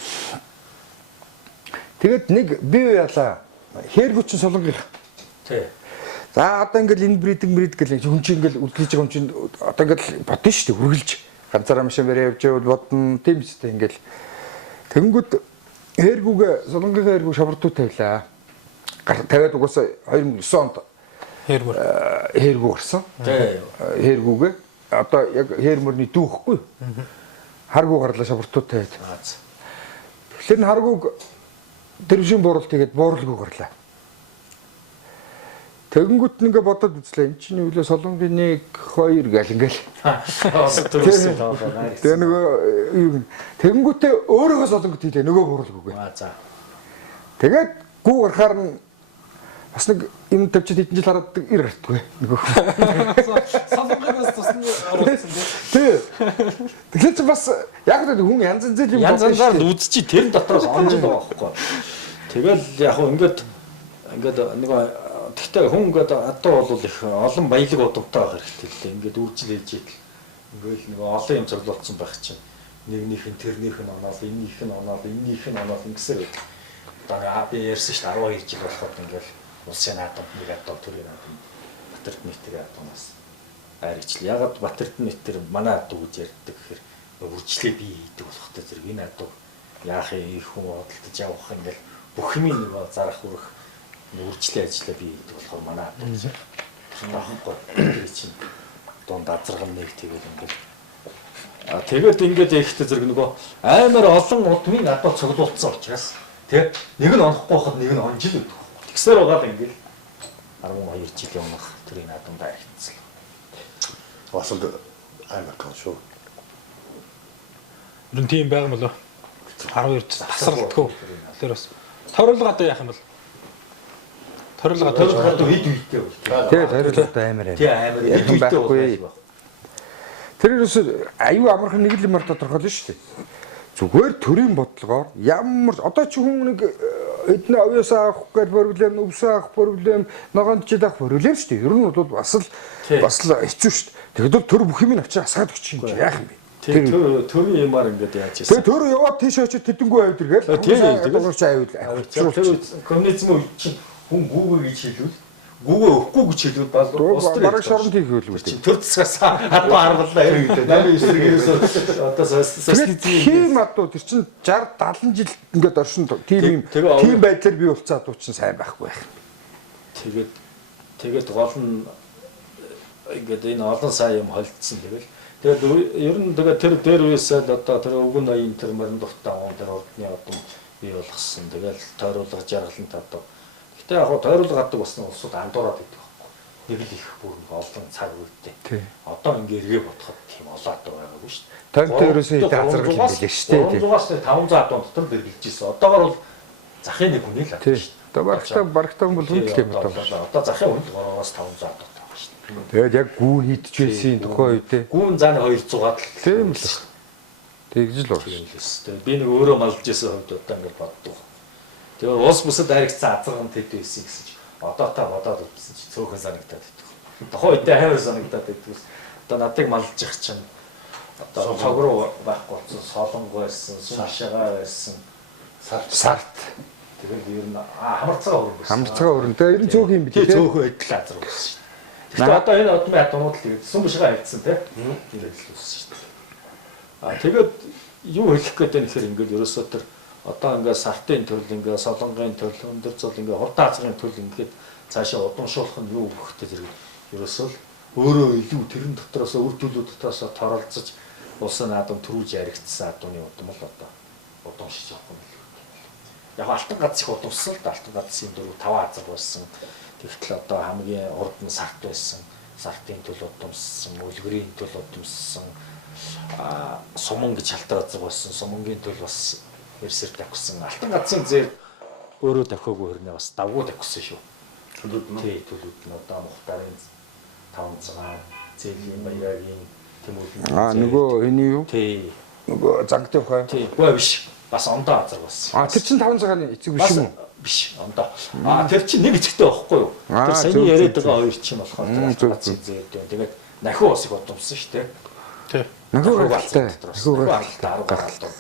Тэгээд нэг бие яалаа. Хээргүүч солонгих. Тий. За одоо ингээл энэ брид гэл хүн чинь ингээл үлдээж байгаа юм чинь одоо ингээл бодно шүү дээ үргэлж ганцаараа машин бариа явж байвал бодно тийм үстэй ингээл тэнгүүд хээргүүгээ солонгих хээргүү шавартуу тавилаа. Тавиад угаасаа 2009 онд хээргүү гарсан. Тий. Хээргүүгээ одоо яг хээрмөрний дүүхгүй. Харгуу гарлаа шавартуу тавиад. Тэгэхээр н харгууг дэрвшин бууралт тэгээд бууралгүй гарлаа. Тэгэнгүүт нэгэ бодоод үзлээ. Энд чинь юу вэ? Солонгийн 1 2 гэл ингээл. Төрсөн таалаа. Тэгээ нөгөө юу тэгэнгүүтээ өөрөөгөө солонгот хийлээ нөгөө бууралгүйгээ. За. Тэгээд гүү гарахаар нь бас нэг юм тавьчихэд хэдэн жил хараад ир гартгүй нөгөө. Солонгоноос тусны оруулсан тий. Тэгэхээр чи бас яг л хүн янз янзын юм янзаар л үзчих тэрэн дотроос онж байгаа байхгүй. Тэгэл яг хөө ингээд нөгөө тэгтээ хүн ингээд одоо бол их олон баялаг удамтай байх хэрэгтэй л дээ. Ингээд үржил ээж идэл. Ингээл нөгөө олон юм цуглуулсан байх чинь. Нэгнийх нь тэрнийх нь оноод, эннийх нь оноод, эннийх нь оноод ингэсээр байд. Одоо би ярьсан шүү дээ 12 жил болоход ингээл улсын наадам нэг адуу төрийн наадам Батэрд нийтийн адуунаас айрчлаа. Ягаад Батэрд нийт тэр манай адуу гэж ярьдаг гэхээр үржлээ бий хийдэг болохтой зэрэг энэ адуу яах юм их хүн бодолтож явах ингээл бүх юм нэг зарах үрэх үржлээ ажиллаа бий хийдэг болохоор манай адуу зэрэг таахгүй тэр чинь дунд азарган нэг тэгээд ингээл тэгээд ингээд ихтэй зэрэг нөгөө амар олон удмын адуу цуглуулсан учраас тий нэг нь онохгүй байхад нэг нь онжил өгдөг. Тэгсээр байгаа л ингээл 12 жилийн өмнөх төрийн наадам байгцсан. Бас л амар гоо шүү. Юу тийм байг юм болоо. 12 тасралтгүй. Тэр бас тойруулга одоо яах юм бол? Тойруулга хэд үйтэй бол. Тий, тойруулга амар тий амар хэд үйтэй бол. Тэр юус аюу амархан нэг л юмар тодорхойлно шүү дээ. Зүгээр төрийн бодлогоор ямар одоо чи хүн нэг эдний авьяасаа авах гэж проблем, өвсөө авах проблем, ногоонд жил авах проблем шүү дээ. Ер нь бол бас л хэцүү шүү дээ. Тэгэхэд төр бүх юм авчир асгаад өгч юм чи яах юм бэ? Тэр төрийн юмар ингээд яаж ийсэн. Тэгээ төр яваад тийш очиж тэдэнгүү авид иргээл. Тэгээд авид. Коммунизм үед чинь хүн гүүгээ гэж хэлвэл гүүгээ өгөхгүй гэж хэлвэл бас бараг шоронд хийх хэлгүй дээ. Төр засгаас хадуу аргаллаа хэрэгтэй. Намын эсрэгээс одоо социализм тийм адуу тэр чинь 60 70 жил ингээд оршин тийм байдлаар бий болцсон адуу чинь сайн байхгүй байх. Тэгээд гол нь ингээд энэ олон сая юм холдсон тэгэл. Тэгээд ер нь тэгээд тэр дээр үесээ одоо тэр өвгөн ноён тэр морин дуртай он тэр урдны одон бий болгосон. Тэгэл тойруулга жаргалан татав. Гэтэ яг тойруулга гадаг басна улсууд андуураад байдаг байхгүй. Нэг л их бүр олон цаг үедээ. Одоо ингээ эргээ бодоход тийм олоод байгаагүй шүү дээ. Тоймтой ерөөсөө их азаргал юм билээ шүү дээ. 300-аас 500 адуун дотор бэргэлж ирсэн. Одоогор бол захын нэг хүний л авч шүү дээ. Одоо барагтаа бол үн тийм байна. Одоо захын хүн 3-аас 500 адуун байгаа шүү дээ. Тэгээд яг гүү хийдчихсэн тухай үедээ. Гүүн зааны 200-аад л тийм л. Тэгж л байна. Тэгээд би нэг өөрөө малж исэн хувьд одоо ингээ боддог. Тэгээд уус бүсэд харигдсан азарган тэд байсан гэсэн чи одоо та бодоод үзсэн чи цөөхөн санагдаад байдаг. Тухайн үедээ хайр санагдаад байдаг. Одоо надыг малж их чинь одоо цог руу байхгүй болсон солонгоо байсан, сүншагаа байсан, сарт. Тэгээд ер нь хамарцгаа өрн байсан. Хамарцгаа өрн. Тэгээд ер нь цөөхөн юм билээ. Цөөхөн адил азар байсан шүү дээ. Тэгэхээр одоо энэ одмын адуунууд л тэгээд сүншагаа хайцсан тийм. Тэр адил болсон шүү дээ. Тэгээд юу хэлэх гээд байна гэхээр ингээд ерөөсөө тэр одоо ингээд сартын төрөл ингээд солонгын төрөл өндөр зул ингээд хурдан азгын төрөл ингээд цаашаа удамшуулах нь юу өгөхтэй зэрэг ерөөсөө өөрөө илүү тэрэн дотроос үр төлөө дотроос торолцож улсын наадам төрүүлж яригдсан адууны удам л одоо удам шиж явахгүй юм. Яг алтан гац их удамсан л алтан гацын 4-5 азар байсан. Тэгтэл одоо хамгийн урд нь сарт байсан. Сартын төлөө удамсан, үлгэрийн төлөө удамсан, суман гэж шалтар азар байсан. Сумангийн төл бас ерсэр тавьсан. Алтан гацын зэр өөрөө тавхаагүй хэрнээ бас давгүй тавьсан шүү. Төлөвд нь төлөвд нь одоо Мухтарын 500 зэлийн баярагийн тэмүүлэн. Нөгөө энэ юу? Тий. Нөгөө загт явах. Тий. Үгүй биш. Бас ондоо азар болсон. Тэр чинь 500-ны эцэг биш юм уу? Биш. Ондоо. Тэр чинь нэг эцэгтэй байхгүй юу? Тэр саяны яриад байгаа хоёр чинь болохоор гацын зээдээ. Тэгээд нахиу бас их удамсан шүү дээ. Тий. Нахиу гаралтай. Нахиу гаралтай 10 гаралтай.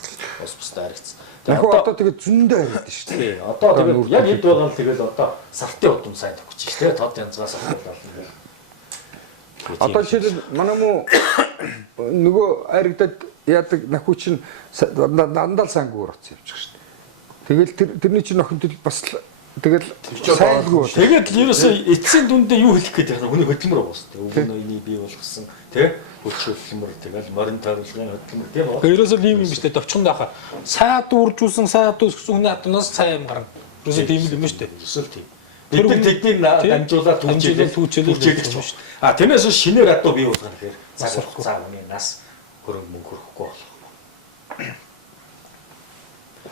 Ус бустай харагдсан. Нахиу одоо тэгээд зөндөө харагдсан шүү дээ. Тий. Одоо тэгээд яг хэд байгаа нь тэгэл одоо сартын удам сайн төгч шүү дээ. Тод янзгаас авах болно. Одоо жишээлбэл манай муу нөгөө харагдаад яадаг нахиу чинь дандаа сайн гүр оцсон явчих шүү дээ. Тэгэл тэрний чинь охин төл бас тэгэл сайнгүй. Тэгээд ерөөсөө эцсийн дүндээ юу хэлэх гээд байна? Хүний хөдөлмөр уустай. Өвгөн ноёны бий болгосон тий хүч хөдөлмөр тэгэл морин тойролгын хөдөлмөр тий боо. Ерөөсөө ийм юм биш дээ. Товчхон даахаа. Сайн дүүржүүлсэн, сайн дүүсгсэн хүний аднаас сайн юм гарна. Ерөөсөө тийм юм шүү дээ. Ерөөсөө тийм. Бид нар тэднийг дамжуулаад түүчээлж шүү дээ. Тэрнээс шинээр адуу бий болгох гэхээр цаг хугацаа хүний нас хөрөнгө мөнгө хөрөхгүй болох.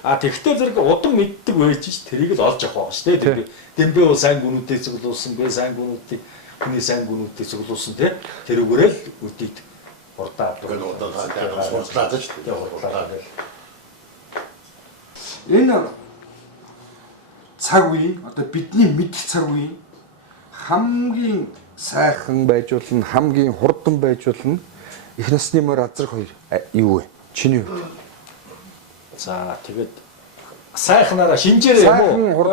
Тэгвэл зэрэг удам мэддэг байж ш тэрийг л олж авах шүү дээ. Дэмбэ уу сайн гүнүүдээ цуглуулсан, бэ сайн гүнүүдийг хүний сайн гүнүүдээ цуглуулсан тий. Тэрүүгээрээ л үдийд хурдаа хурдлаа шүү дээ. Энэ цаг үеийн одоо бидний мэдэх цаг үеийн хамгийн сайхан байж болно, хамгийн хурдан байж болно. Их насны мөр азрах хоёр юу вэ? Чиний хувьд. За тэгээд сайхнараа шинжээрээ юм уу?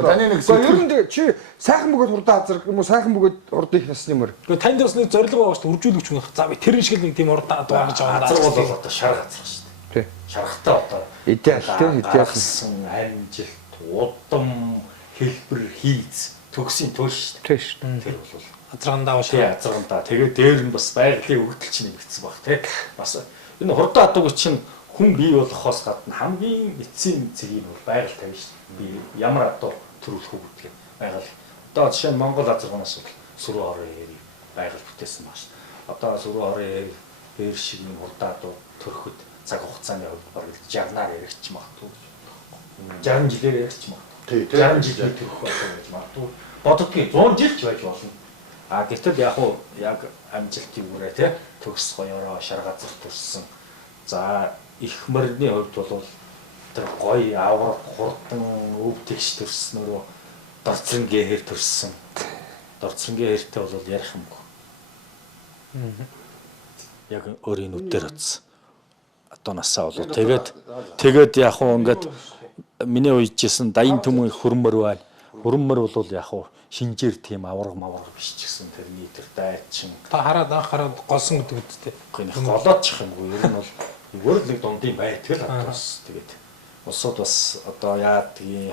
Таны нэг зөвхөн чи сайхан бөгөөд хурдан азрах юм уу? Сайхан бөгөөд хурдан их насны мөр. Гэхдээ танд бас нэг зориг байгаа шүү дээ. Үржүүлэгч хүн. За би тэр шиг нэг тийм хурдан адуу гэж байгаа. Азрах бол одоо шарах азрах шүү дээ. Тий. Шарахтаа одоо идеалсан амжилт, удам, хэлбэр, хийц, төгсийн туул шүү дээ. Тий шүү. Тэр бол азрагандаа тий азрагандаа. Тэгээд дээр нь бас байгалийн өгдөл чинь нэгдсэн баг тий. Бас энэ хурдан адууг чинь хүн бий болохоос гадна хамгийн эцсийн зэргийг бол байгаль тавина шүү дээ. Би ямар адуу төрүүлэх үү гэдгийг байгаль. Одоо жишээ нь Монгол азрагнаас бол сүрүү хорын хэрийг байгаль бүтээсэн баг шүү дээ. Одоо сүрүү хорын хэр шиг нэг хурдан адуу төрөхөд цаг хугацааны хувьд бараг 60-аар яригч магадгүй. 60 жилээр яригч магадгүй. Тий, 60 жилээр төрөх байж магадгүй. Боддгийн 100 жил ч байж болно. Гэтэл яг уу яг амжилтын үрээ тий төгс гоёороо шаргазах төрсөн. За их морины хувьд бол тэр гоё авраг хурдан өв тэгш төрсөн өөрөө дорцрынгийн хэр төрсөн. Дорцрынгийн хэртэй бол ярих юмгүй. Яг өөрийн нүдээр утсан. Одоо насаа болоо. Тэгээд яг уу ингээд миний уйжсэн даян төмөн хөрмөр байна. Хөрмөр бол яг уу шинжээр тийм авраг биш ч гэсэн тэрний тэр дайчин. Та хараад анхаарал голсон гэдэг үстэй. Голоод чих юмгүй. Ер нь бол өөр нэг дундын байтгал атгаас тэгээд усууд бас одоо яад тийм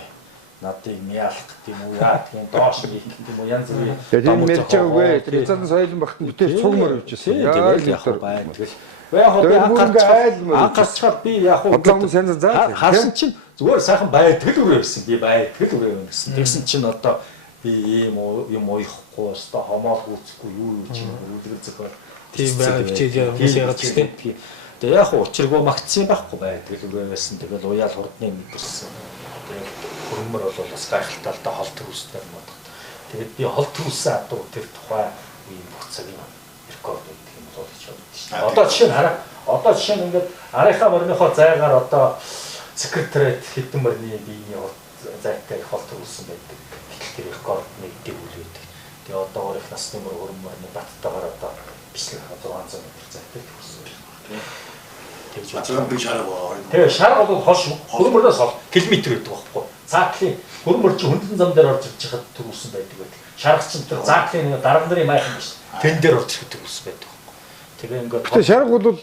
надыг мяалах гэдэг юм уу яад тийм доош нэг гэдэг юм уу янз бүрийн тийм мэрч өгөө тэр соёлын багт бүтээр цугмөр явжсэн. Яг байтгал. Яг хаагаад би яг харсан чинь зүгээр сайхан байтгал үрээ байсан. Би байтгал үрээ байсан. Тэгсэн чинь одоо би ийм юм уйхгүй өстой хомоол гүцэхгүй юу чинь үлгэр зөхөр тийм байга бичээд хүмүүс яагаад ч тийм. Тэгээ яг учиргүй магтсан байхгүй байтгал үрээ байсан. Тэгэл уяал хурдны мэдэрсэн. Тэгээ хөрмөр бол бас гайхалтайтай хол төрүүлсээр бодох. Тэгээд би хол төрүүлсэн адуу тэр тухай үеийн бүх цагийн рекорд гэдэг юм бол гэж боддог шүү дээ. Одоо жишээ нь хараа. Одоо жишээ нь ингээд арийнхаа морныхоо зайгаар одоо секретариат хэдэн морины биений зайтай хол төрүүлсэн байдаг. Тэр рекорд нэгдэг үйл байдаг. Тэгээ одоо их насны мөр хөрмөрний баттайгаар одоо бичлэг 600 м зайтай төрүүлсэн байна. Тэгж бодсон би шаргаа. Тэгээ шарга бол хол хөрмөрнөөс хол километр гэдэг байхгүй. Цаатлын хөрмөр чи хөндлөн зам дээр орж ирж хахад төрүүлсэн байдаг байдаг. Шарга чинь тэр цаатлын дарга нарын майхан биш. Тэн дээр орж ирэх төрүүлсэн байдаг байхгүй. Тэгээ ингээд шарга бол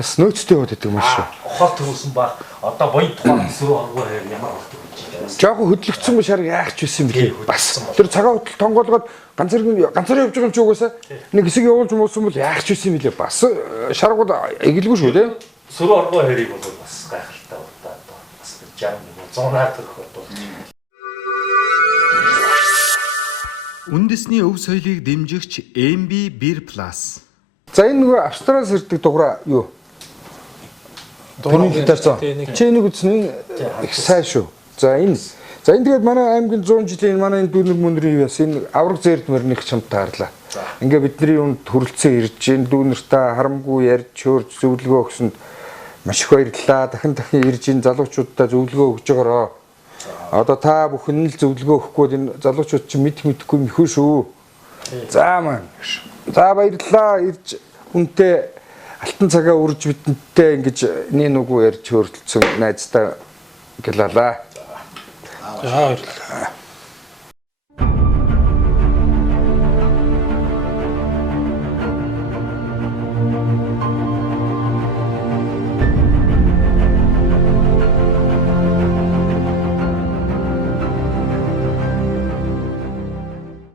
бас нөөцтэй яваад байдаг маш шүү. Хол төрүүлсэн ба одоо боёд тухайн эсрэг оргоо ямар болдог гэж байна. Жаахан хөдлөгдсөн ба шараг яах ч байсан бэлээ. Бас тэр цагаан хөдөл тонгоолгоод ганцаар явж байгаа юм чи угаасаа нэг хэсэг явуулж муусан бол яах ч байсан бэлээ. Бас шаргууд эгэлгүй шүү те. Эсрэг оргоо хэрийг бол бас гайхалтай удаа бас 60 100-аар төрөх одоо. Үндэсний өв соёлыг дэмжигч MB Beer Plus. За энэ нөгөө Австралиас ирдэг дугаараа юу? Таны гитарцаа. Чи энийг үзсэн их сайн шүү. За энэ тэгээд манай аймгийн 100 жилийн манай энэ дүүнер мөндрийн юу яасан энэ авраг зээрд мөрнийх чамд таарлаа. Ингээ бидний юунд төрөлцөө ирж энэ дүүнертэй харамгүй ярьж хөөрж зөвлөгөө өгсөнд маш их баярлалаа. Дахин ирж энэ залуучуудаа зөвлөгөө өгж байгаараа. Одоо та бүхэн л зөвлөгөө өгөхгүй энэ залуучууд чинь мэдэхгүй мөхөө шүү. За маань. За баярлалаа. Ирж үнтэй алтан цагаа үрж бидэнтэй ингэж нэг нүгүү ярьж хөөрөлдсөн найзтай гэлалаа. За баярлалаа.